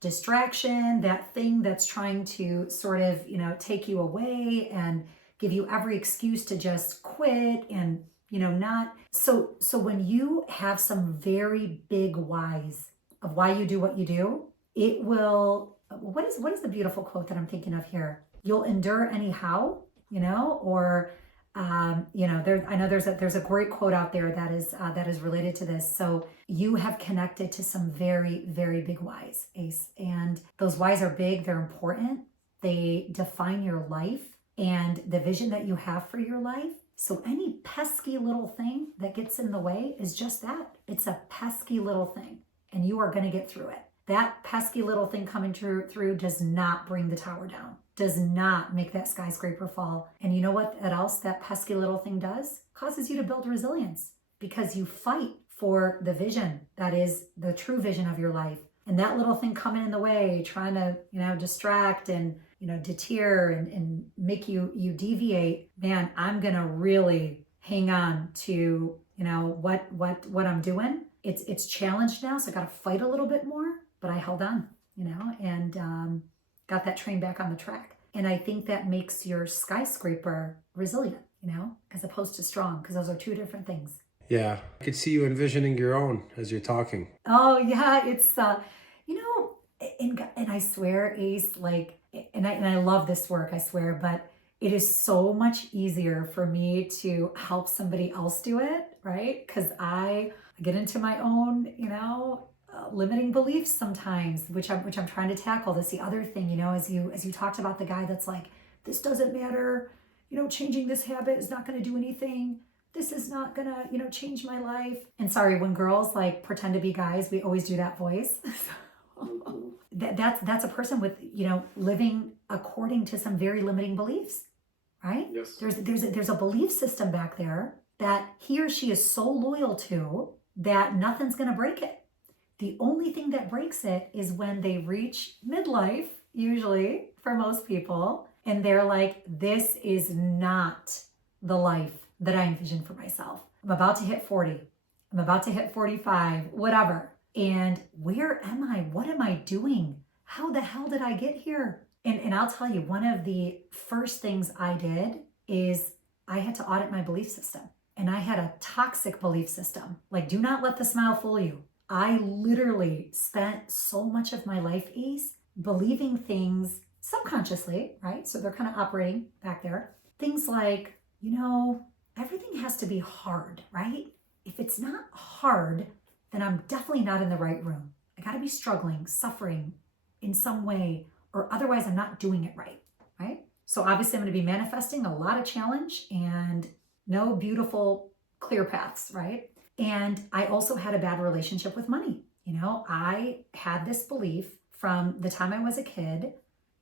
distraction, that thing that's trying to sort of, take you away and give you every excuse to just quit and, not. So when you have some very big whys of why you do what you do, it will, what is the beautiful quote that I'm thinking of here? You'll endure anyhow, or I know there's a great quote out there that is related to this. So you have connected to some very, very big whys, Ace, and those whys are big. They're important. They define your life and the vision that you have for your life. So any pesky little thing that gets in the way is just that. It's a pesky little thing, and you are going to get through it. That pesky little thing coming through does not bring the tower down, does not make that skyscraper fall. And you know what else that pesky little thing does? Causes you to build resilience, because you fight for the vision that is the true vision of your life. And that little thing coming in the way, trying to, distract and, deter and make you deviate, man, I'm going to really hang on to, what I'm doing. It's challenged now, so I got to fight a little bit more, but I held on, and got that train back on the track. And I think that makes your skyscraper resilient, as opposed to strong, because those are two different things. Yeah, I could see you envisioning your own as you're talking. Oh yeah, it's and I swear, Ace, and I love this work, I swear, but it is so much easier for me to help somebody else do it, right? Because I get into my own, limiting beliefs sometimes, which I'm trying to tackle. That's the other thing, as you talked about the guy that's like, this doesn't matter, changing this habit is not going to do anything. This is not going to, change my life. And sorry, when girls pretend to be guys, we always do that voice. That's a person with, living according to some very limiting beliefs, right? Yes. There's a belief system back there that he or she is so loyal to that nothing's going to break it. The only thing that breaks it is when they reach midlife, usually for most people, and they're like, this is not the life that I envision for myself. I'm about to hit 40. I'm about to hit 45, whatever. And where am I? What am I doing? How the hell did I get here? And I'll tell you, one of the first things I did is I had to audit my belief system. And I had a toxic belief system. Do not let the smile fool you. I literally spent so much of my life, Ace, believing things subconsciously, right? So they're kind of operating back there. Things like, everything has to be hard, right? If it's not hard, then I'm definitely not in the right room. I got to be struggling, suffering in some way, or otherwise I'm not doing it right, right? So obviously I'm going to be manifesting a lot of challenge and no beautiful, clear paths, right? And I also had a bad relationship with money. I had this belief from the time I was a kid.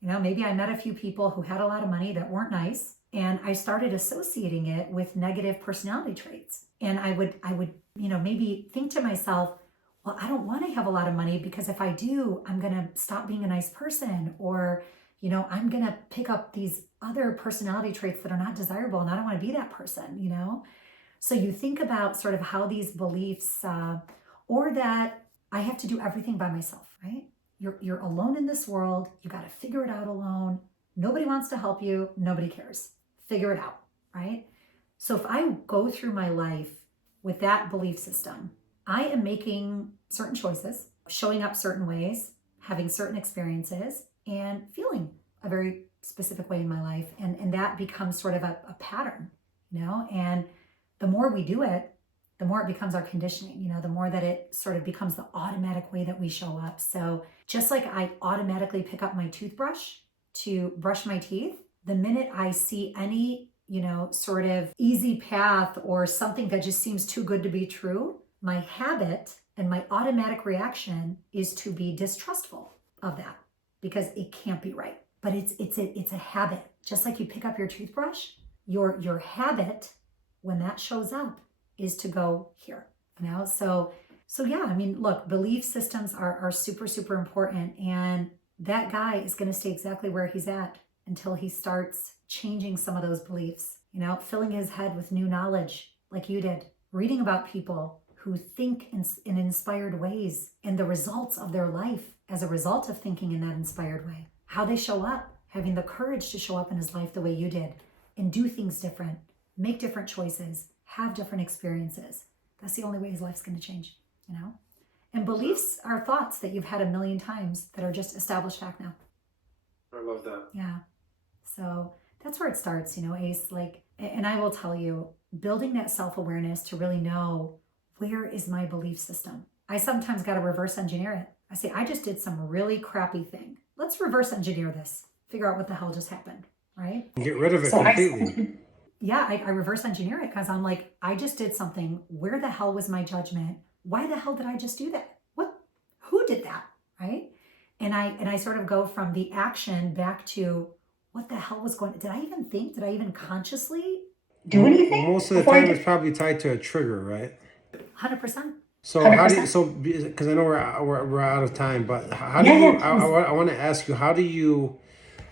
Maybe I met a few people who had a lot of money that weren't nice, and I started associating it with negative personality traits. And I would, maybe think to myself, well, I don't want to have a lot of money, because if I do, I'm going to stop being a nice person, or, I'm going to pick up these other personality traits that are not desirable, and I don't want to be that person, So you think about sort of how these beliefs, or that I have to do everything by myself, right? You're alone in this world. You got to figure it out alone. Nobody wants to help you. Nobody cares. Figure it out, right? So if I go through my life with that belief system, I am making certain choices, showing up certain ways, having certain experiences, and feeling a very specific way in my life. And that becomes sort of a pattern, and the more we do it, the more it becomes our conditioning, the more that it sort of becomes the automatic way that we show up. So just like I automatically pick up my toothbrush to brush my teeth, the minute I see any, sort of easy path or something that just seems too good to be true, my habit and my automatic reaction is to be distrustful of that, because it can't be right. But it's a habit. Just like you pick up your toothbrush, your habit, when that shows up, is to go here, So yeah, look, belief systems are super, super important. And that guy is going to stay exactly where he's at until he starts changing some of those beliefs, filling his head with new knowledge like you did, reading about people who think in inspired ways and the results of their life, as a result of thinking in that inspired way. How they show up, having the courage to show up in his life the way you did and do things different, make different choices, have different experiences. That's the only way his life's going to change, you know? And beliefs are thoughts that you've had a million times that are just established fact now. I love that. Yeah. So that's where it starts, you know, Ace. Like, and I will tell you, building that self-awareness to really know, where is my belief system? I sometimes got to reverse engineer it. I say, I just did some really crappy thing. Let's reverse engineer this. Figure out what the hell just happened, right? Get rid of it So completely. Yeah, I reverse engineer it because I'm like, I just did something. Where the hell was my judgment? Why the hell did I just do that? Who did that, right? And I sort of go from the action back to, what the hell was going on? Did I even think? Did I even consciously do anything? Well, most of the before I time do- it's probably tied to a trigger, right? 100%? So how do you, 100%. so, because I know we're out of time, but how do Yeah, you, yeah, I want to ask you,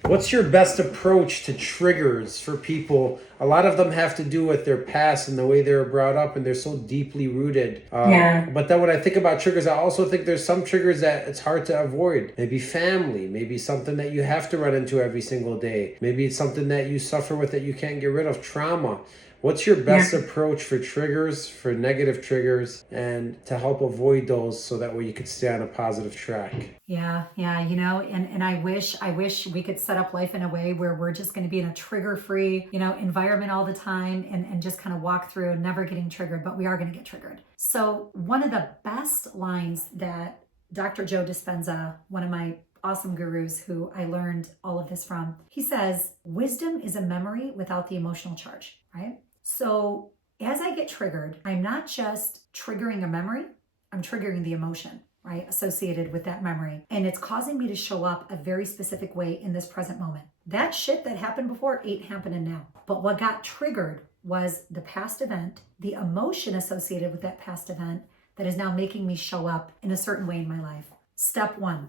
what's your best approach to triggers for people? A lot of them have to do with their past and the way they were brought up, and they're so deeply rooted. Yeah. But then when I think about triggers, I also think there's some triggers that it's hard to avoid. Maybe family, maybe something that you have to run into every single day. Maybe it's something that you suffer with that you can't get rid of, trauma. What's your best approach for triggers, for negative triggers, and to help avoid those so that way you could stay on a positive track? Yeah, you know, and I wish we could set up life in a way where we're just going to be in a trigger-free, you know, environment all the time and just kind of walk through and never getting triggered, but we are going to get triggered. So one of the best lines that Dr. Joe Dispenza, one of my awesome gurus who I learned all of this from, he says, wisdom is a memory without the emotional charge, right? So as I get triggered, I'm not just triggering a memory, I'm triggering the emotion, right, associated with that memory. And it's causing me to show up a very specific way in this present moment. That shit that happened before ain't happening now. But what got triggered was the past event, the emotion associated with that past event that is now making me show up in a certain way in my life. Step one,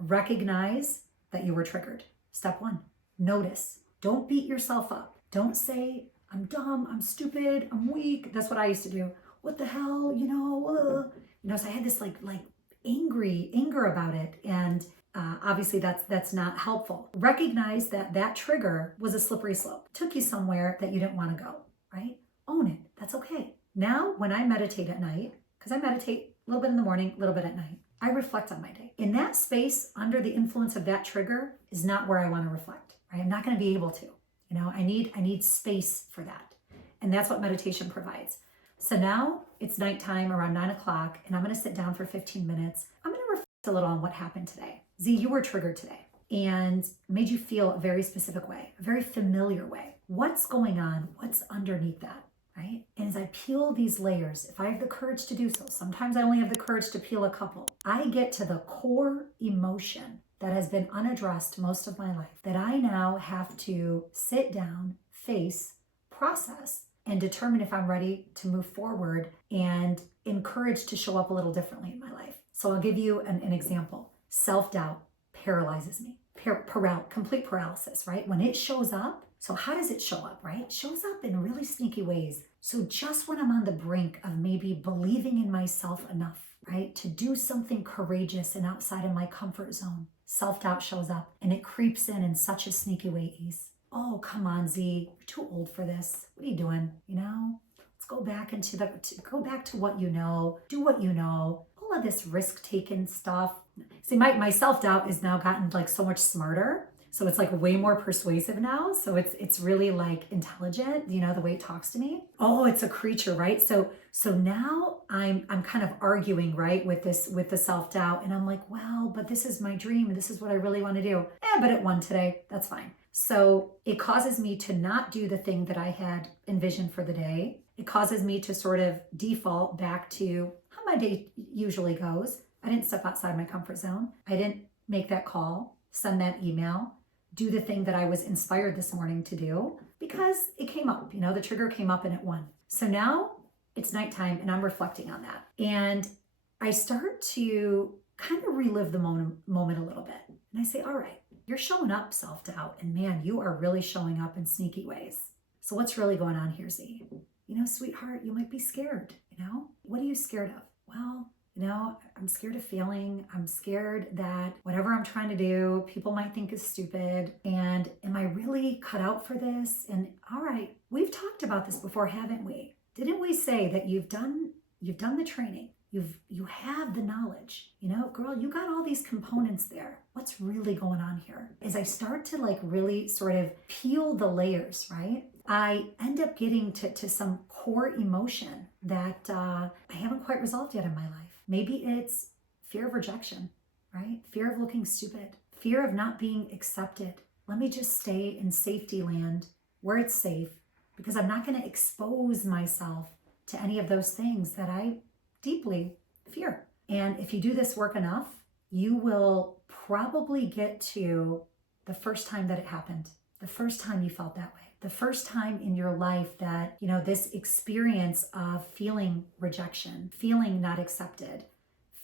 recognize that you were triggered. Step one, notice. Don't beat yourself up. Don't say, I'm dumb, I'm stupid, I'm weak. That's what I used to do. What the hell, you know? So I had this like anger about it, and obviously that's not helpful. Recognize that trigger was a slippery slope. Took you somewhere that you didn't want to go, right? Own it. That's okay. Now, when I meditate at night, because I meditate a little bit in the morning, a little bit at night, I reflect on my day. In that space, under the influence of that trigger, is not where I want to reflect. Right? I'm not going to be able to. You know, I need space for that. And that's what meditation provides. So now it's nighttime around 9 o'clock, and I'm going to sit down for 15 minutes. I'm going to reflect a little on what happened today. Z, you were triggered today and made you feel a very specific way, a very familiar way. What's going on? What's underneath that, right? And as I peel these layers, if I have the courage to do so, sometimes I only have the courage to peel a couple, I get to the core emotion that has been unaddressed most of my life, that I now have to sit down, face, process, and determine if I'm ready to move forward and encouraged to show up a little differently in my life. So I'll give you an example. Self-doubt paralyzes me. Complete paralysis, right? When it shows up, so how does it show up, right? It shows up in really sneaky ways. So just when I'm on the brink of maybe believing in myself enough, right, to do something courageous and outside of my comfort zone, self-doubt shows up and it creeps in such a sneaky way, Ace. Oh, come on, Z, you're too old for this. What are you doing? You know, let's go back go back to what you know, do what you know. All of this risk-taking stuff. See, my self-doubt has now gotten like so much smarter. So it's like way more persuasive now. So it's really like intelligent, you know, the way it talks to me. Oh, it's a creature, right? So now I'm kind of arguing, right, with the self-doubt. And I'm like, well, but this is my dream and this is what I really want to do. But it won today. That's fine. So it causes me to not do the thing that I had envisioned for the day. It causes me to sort of default back to how my day usually goes. I didn't step outside my comfort zone. I didn't make that call, send that email, do the thing that I was inspired this morning to do because it came up, you know, the trigger came up and it won. So now it's nighttime and I'm reflecting on that. And I start to kind of relive the moment a little bit. And I say, all right, you're showing up self-doubt and man, you are really showing up in sneaky ways. So what's really going on here, Z? You know, sweetheart, you might be scared, you know? What are you scared of? Well, I'm scared of failing. I'm scared that whatever I'm trying to do, people might think is stupid. And am I really cut out for this? And all right, we've talked about this before, haven't we? Didn't we say that you've done the training? You have the knowledge, girl, you got all these components there. What's really going on here? As I start to really sort of peel the layers, right? I end up getting to some core emotion that I haven't quite resolved yet in my life. Maybe it's fear of rejection, right? Fear of looking stupid, fear of not being accepted. Let me just stay in safety land where it's safe, because I'm not going to expose myself to any of those things that I deeply fear. And if you do this work enough, you will probably get to the first time that it happened, the first time you felt that way, the first time in your life that, this experience of feeling rejection, feeling not accepted,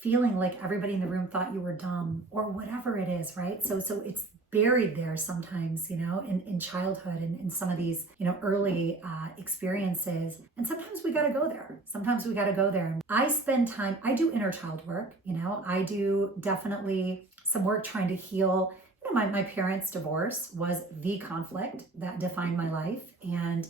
feeling like everybody in the room thought you were dumb, or whatever it is, right? So it's buried there sometimes, in childhood and in some of these, early experiences. And sometimes we got to go there. I spend time, I do inner child work, I do definitely some work trying to heal. My parents' divorce was the conflict that defined my life. And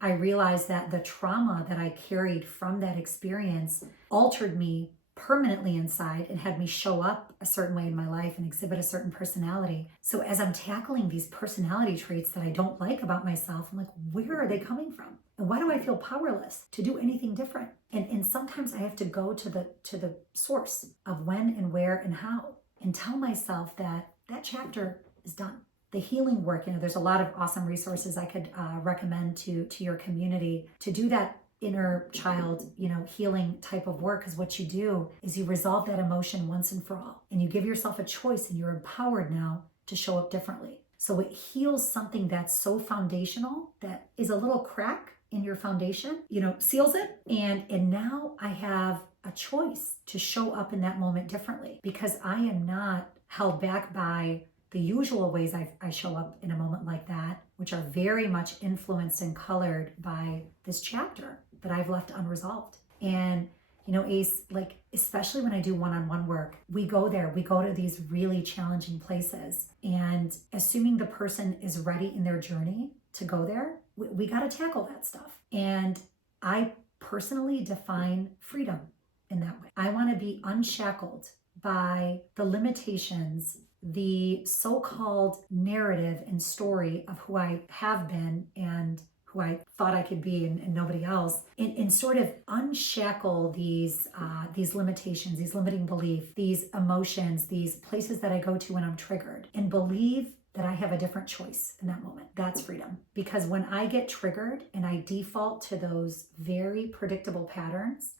I realized that the trauma that I carried from that experience altered me permanently inside and had me show up a certain way in my life and exhibit a certain personality. So as I'm tackling these personality traits that I don't like about myself, I'm like, where are they coming from? And why do I feel powerless to do anything different? And sometimes I have to go to the source of when and where and how, and tell myself that chapter is done. The healing work, there's a lot of awesome resources I could recommend to your community to do that inner child, healing type of work. Because what you do is you resolve that emotion once and for all, and you give yourself a choice, and you're empowered now to show up differently. So it heals something that's so foundational, that is a little crack in your foundation, seals it. And now I have a choice to show up in that moment differently, because I am not held back by the usual ways I show up in a moment like that, which are very much influenced and colored by this chapter that I've left unresolved. And, Ace, especially when I do one-on-one work, we go to these really challenging places. And assuming the person is ready in their journey to go there, we got to tackle that stuff. And I personally define freedom in that way. I want to be unshackled by the limitations, the so-called narrative and story of who I have been and who I thought I could be and nobody else, and sort of unshackle these limitations, these limiting beliefs, these emotions, these places that I go to when I'm triggered, and believe that I have a different choice in that moment. That's freedom. Because when I get triggered and I default to those very predictable patterns,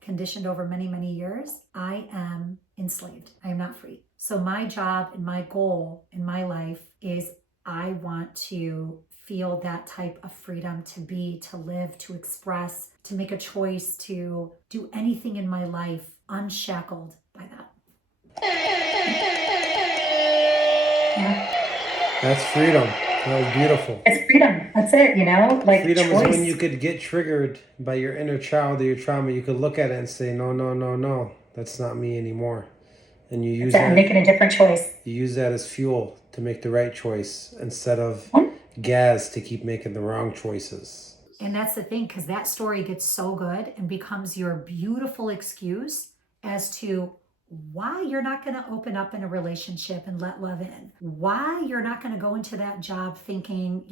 conditioned over many, many years, I am enslaved. I am not free. So my job and my goal in my life is I want to feel that type of freedom, to be, to live, to express, to make a choice, to do anything in my life unshackled by that. Yeah. That's freedom. That was beautiful. It's freedom. That's it, Freedom choice. is when you could get triggered by your inner child or your trauma. You could look at it and say, no, no, no, no, that's not me anymore. And you use I'm that. making a different choice. You use that as fuel to make the right choice instead of gas to keep making the wrong choices. And that's the thing, because that story gets so good and becomes your beautiful excuse as to why you're not going to open up in a relationship and let love in, why you're not going to go into that job thinking,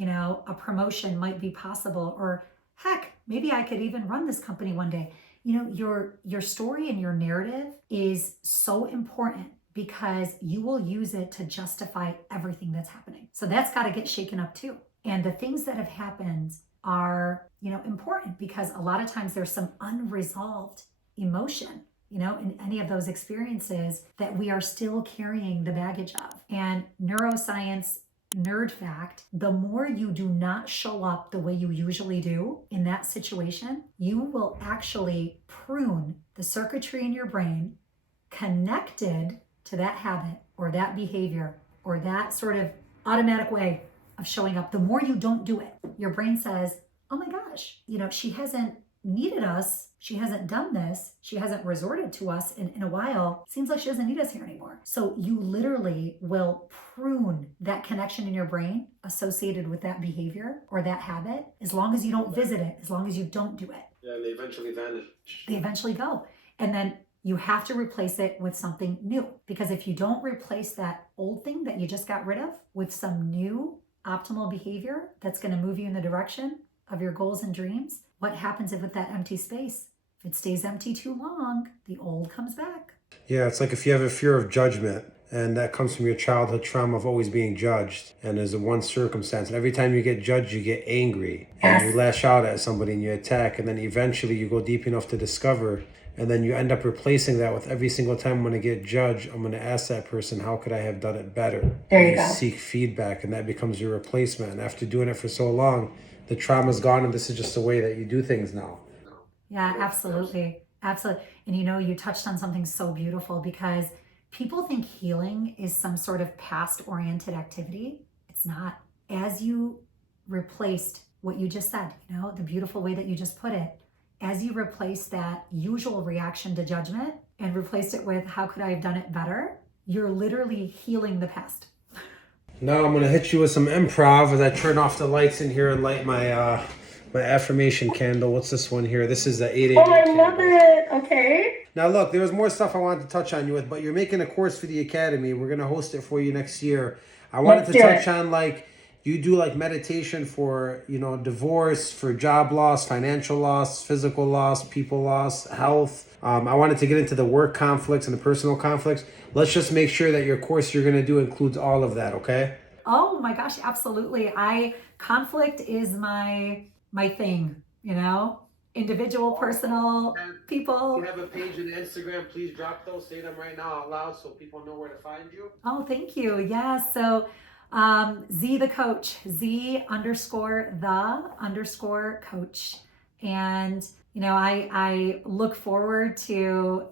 a promotion might be possible, or heck, maybe I could even run this company one day. Your story and your narrative is so important, because you will use it to justify everything that's happening. So that's got to get shaken up too. And the things that have happened are, important, because a lot of times there's some unresolved emotion, in any of those experiences that we are still carrying the baggage of. And neuroscience nerd fact, the more you do not show up the way you usually do in that situation, you will actually prune the circuitry in your brain connected to that habit or that behavior or that sort of automatic way of showing up. The more you don't do it, your brain says, oh my gosh, she hasn't needed us. She hasn't done this. She hasn't resorted to us in a while. Seems like she doesn't need us here anymore. So you literally will prune that connection in your brain associated with that behavior or that habit, as long as you don't visit it, as long as you don't do it. Yeah, they eventually vanish. They eventually go. And then you have to replace it with something new. Because if you don't replace that old thing that you just got rid of with some new optimal behavior that's going to move you in the direction of your goals and dreams, what happens if with that empty space? If it stays empty too long, the old comes back. Yeah, it's like if you have a fear of judgment, and that comes from your childhood trauma of always being judged, and there's a one circumstance, and every time you get judged, you get angry, and you lash out at somebody and you attack, and then eventually you go deep enough to discover, and then you end up replacing that with every single time I'm going to get judged, I'm going to ask that person, how could I have done it better? There you go. Seek feedback, and that becomes your replacement. And after doing it for so long, the trauma's gone, and this is just the way that you do things now. Yeah, absolutely. Absolutely. And you touched on something so beautiful, because people think healing is some sort of past oriented activity. It's not. As you replaced what you just said, the beautiful way that you just put it, as you replace that usual reaction to judgment and replaced it with, how could I have done it better? You're literally healing the past. Now I'm going to hit you with some improv as I turn off the lights in here and light my my affirmation candle. What's this one here? This is the 8 a.m. Oh, I candle. love it. Okay. Now look, there was more stuff I wanted to touch on you with, but you're making a course for the Academy. We're going to host it for you next year. I wanted to touch on, like, you do like meditation for, divorce, for job loss, financial loss, physical loss, people loss, health. I wanted to get into the work conflicts and the personal conflicts. Let's just make sure that your course you're going to do includes all of that, okay? Oh my gosh, absolutely. Conflict is my thing, individual, personal, people. If you have a page on Instagram, please drop those. Say them right now out loud so people know where to find you. Oh, thank you. Yeah. So Z the coach, Z_the_coach. And, I look forward to,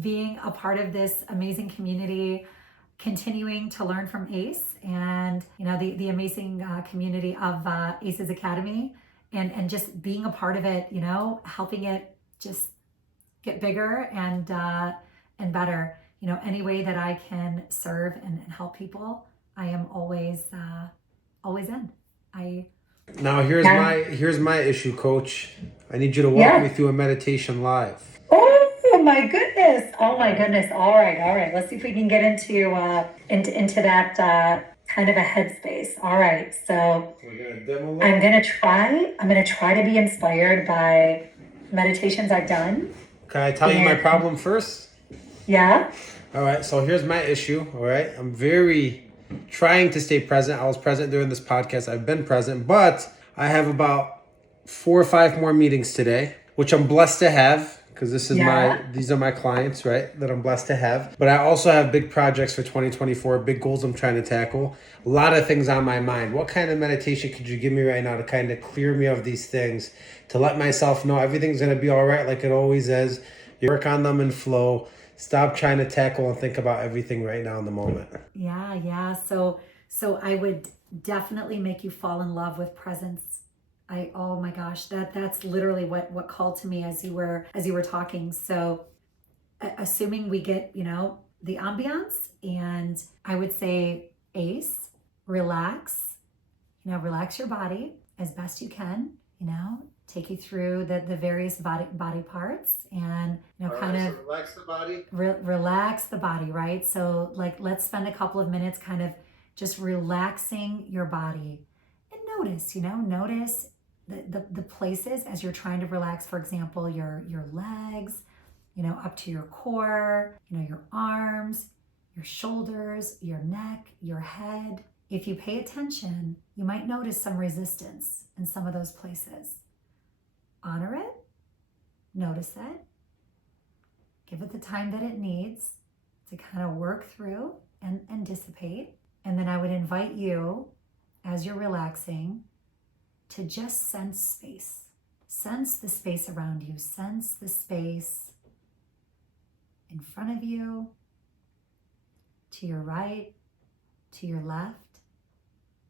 being a part of this amazing community, continuing to learn from Ace and, the amazing community of Ace's Academy, and just being a part of it, helping it just get bigger and better. Any way that I can serve and help people, I am always in. Now here's my issue, Coach. I need you to walk me through a meditation live. Oh my goodness. Oh my goodness. All right. Let's see if we can get into that kind of a headspace. All right. So I'm gonna try to be inspired by meditations I've done. Can I tell you my problem first? Yeah. All right. So here's my issue. All right. I'm very trying to stay present. I was present during this podcast. I've been present, but I have about 4 or 5 more meetings today, which I'm blessed to have, because these are my clients, right, that I'm blessed to have. But I also have big projects for 2024, big goals I'm trying to tackle, a lot of things on my mind. What kind of meditation could you give me right now to kind of clear me of these things, to let myself know everything's going to be all right like it always is? You work on them and flow. Stop trying to tackle and think about everything right now in the moment. Yeah. So I would definitely make you fall in love with presence. Oh my gosh, that's literally what called to me as you were talking. So assuming we get, the ambiance, and I would say, Ace, relax, relax your body as best you can, take you through the various body parts, and Relax the body. Relax the body, right? So let's spend a couple of minutes kind of just relaxing your body, and notice the places as you're trying to relax. For example, your legs, up to your core, your arms, your shoulders, your neck, your head. If you pay attention, you might notice some resistance in some of those places. Honor it, notice it, give it the time that it needs to kind of work through and dissipate. And then I would invite you, as you're relaxing, to just sense space. Sense the space around you. Sense the space in front of you, to your right, to your left.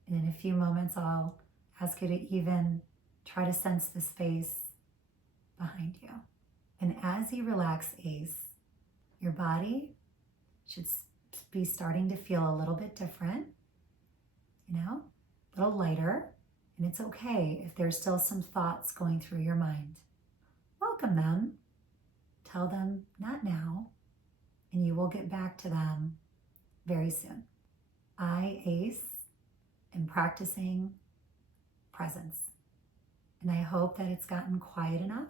And in a few moments, I'll ask you to even try to sense the space behind you. And as you relax, Ace, your body should be starting to feel a little bit different, a little lighter. And it's okay if there's still some thoughts going through your mind. Welcome them. Tell them not now, and you will get back to them very soon. I, Ace, am practicing presence. And I hope that it's gotten quiet enough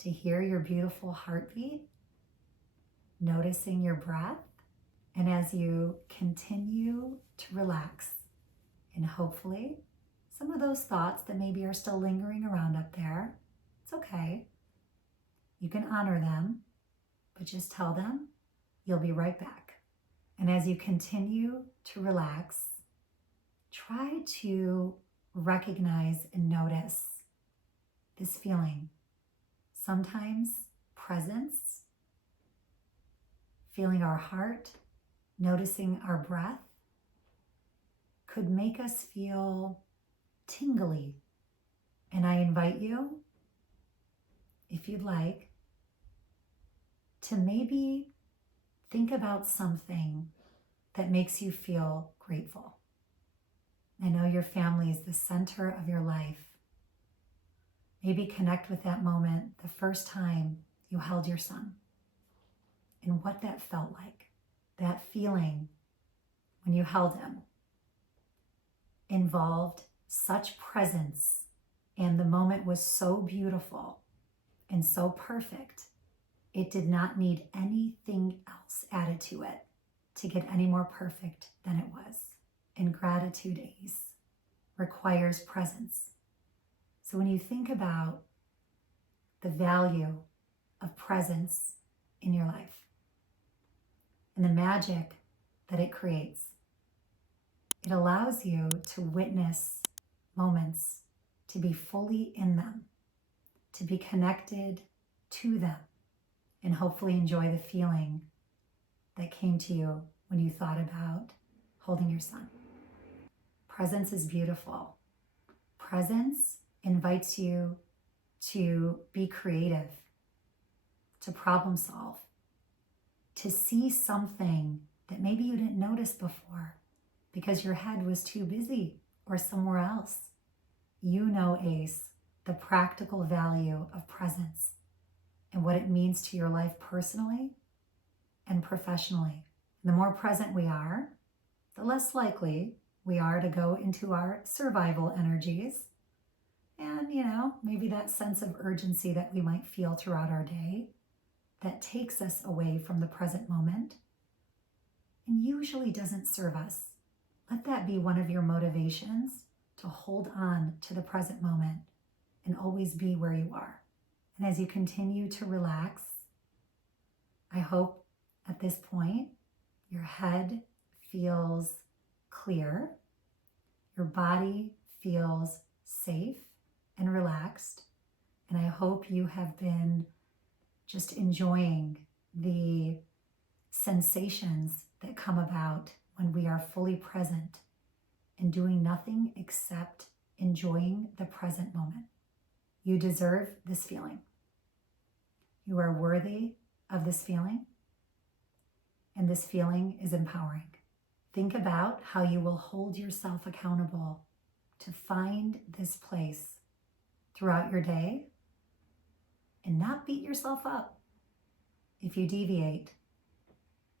to hear your beautiful heartbeat, noticing your breath, and as you continue to relax, and hopefully some of those thoughts that maybe are still lingering around up there, it's okay. You can honor them, but just tell them you'll be right back. And as you continue to relax, try to recognize and notice this feeling. Sometimes presence, feeling our heart, noticing our breath, could make us feel tingly. And I invite you, if you'd like, to maybe think about something that makes you feel grateful. I know your family is the center of your life. Maybe connect with that moment, the first time you held your son, and what that felt like. That feeling when you held him involved such presence, and the moment was so beautiful and so perfect. It did not need anything else added to it to get any more perfect than it was. And gratitude, Ace, requires presence. So when you think about the value of presence in your life and the magic that it creates, it allows you to witness moments, to be fully in them, to be connected to them, and hopefully enjoy the feeling that came to you when you thought about holding your son. Presence is beautiful. Presence invites you to be creative, to problem solve, to see something that maybe you didn't notice before because your head was too busy or somewhere else. You know, Ace, the practical value of presence and what it means to your life personally and professionally. The more present we are, the less likely we are to go into our survival energies and, maybe that sense of urgency that we might feel throughout our day that takes us away from the present moment and usually doesn't serve us. Let that be one of your motivations to hold on to the present moment and always be where you are. And as you continue to relax, I hope at this point your head feels clear, your body feels safe and relaxed, and I hope you have been just enjoying the sensations that come about when we are fully present and doing nothing except enjoying the present moment. You deserve this feeling. You are worthy of this feeling, and this feeling is empowering. Think about how you will hold yourself accountable to find this place throughout your day and not beat yourself up if you deviate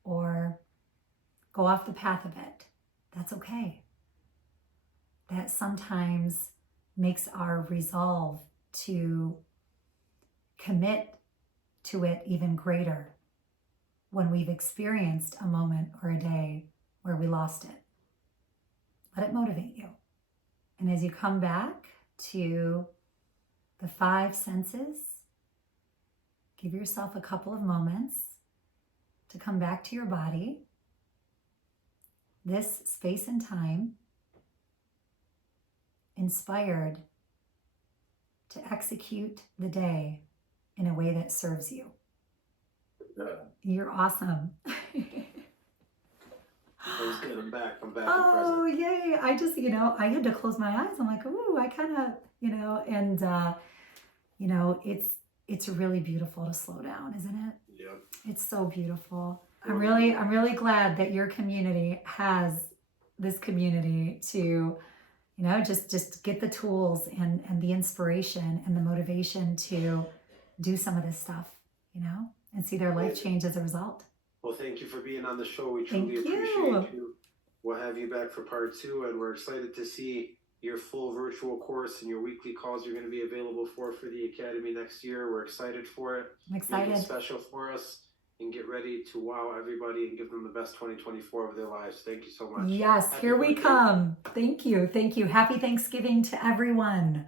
or go off the path a bit. That's okay. That sometimes makes our resolve to commit to it even greater when we've experienced a moment or a day where we lost it. Let it motivate you. And as you come back to the 5 senses, give yourself a couple of moments to come back to your body, this space and time, inspired to execute the day in a way that serves you. Good. You're awesome. Good. I'm back. Oh, yay. I just, I had to close my eyes. I'm like, ooh, I kind of, and you know, it's really beautiful to slow down, isn't it? Yep. It's so beautiful. I'm really glad that your community has this community to, you know, just get the tools and the inspiration and the motivation to do some of this stuff, you know, and see their life change as a result. Well, thank you for being on the show. We Thank truly you. appreciate you. We'll have you back for part 2, and we're excited to see your full virtual course and your weekly calls you're going to be available for the Academy next year. We're excited for it. I'm excited. Make it special for us and get ready to wow everybody and give them the best 2024 of their lives. Thank you so much. Yes, here we come. Thank you. Thank you. Happy Thanksgiving to everyone.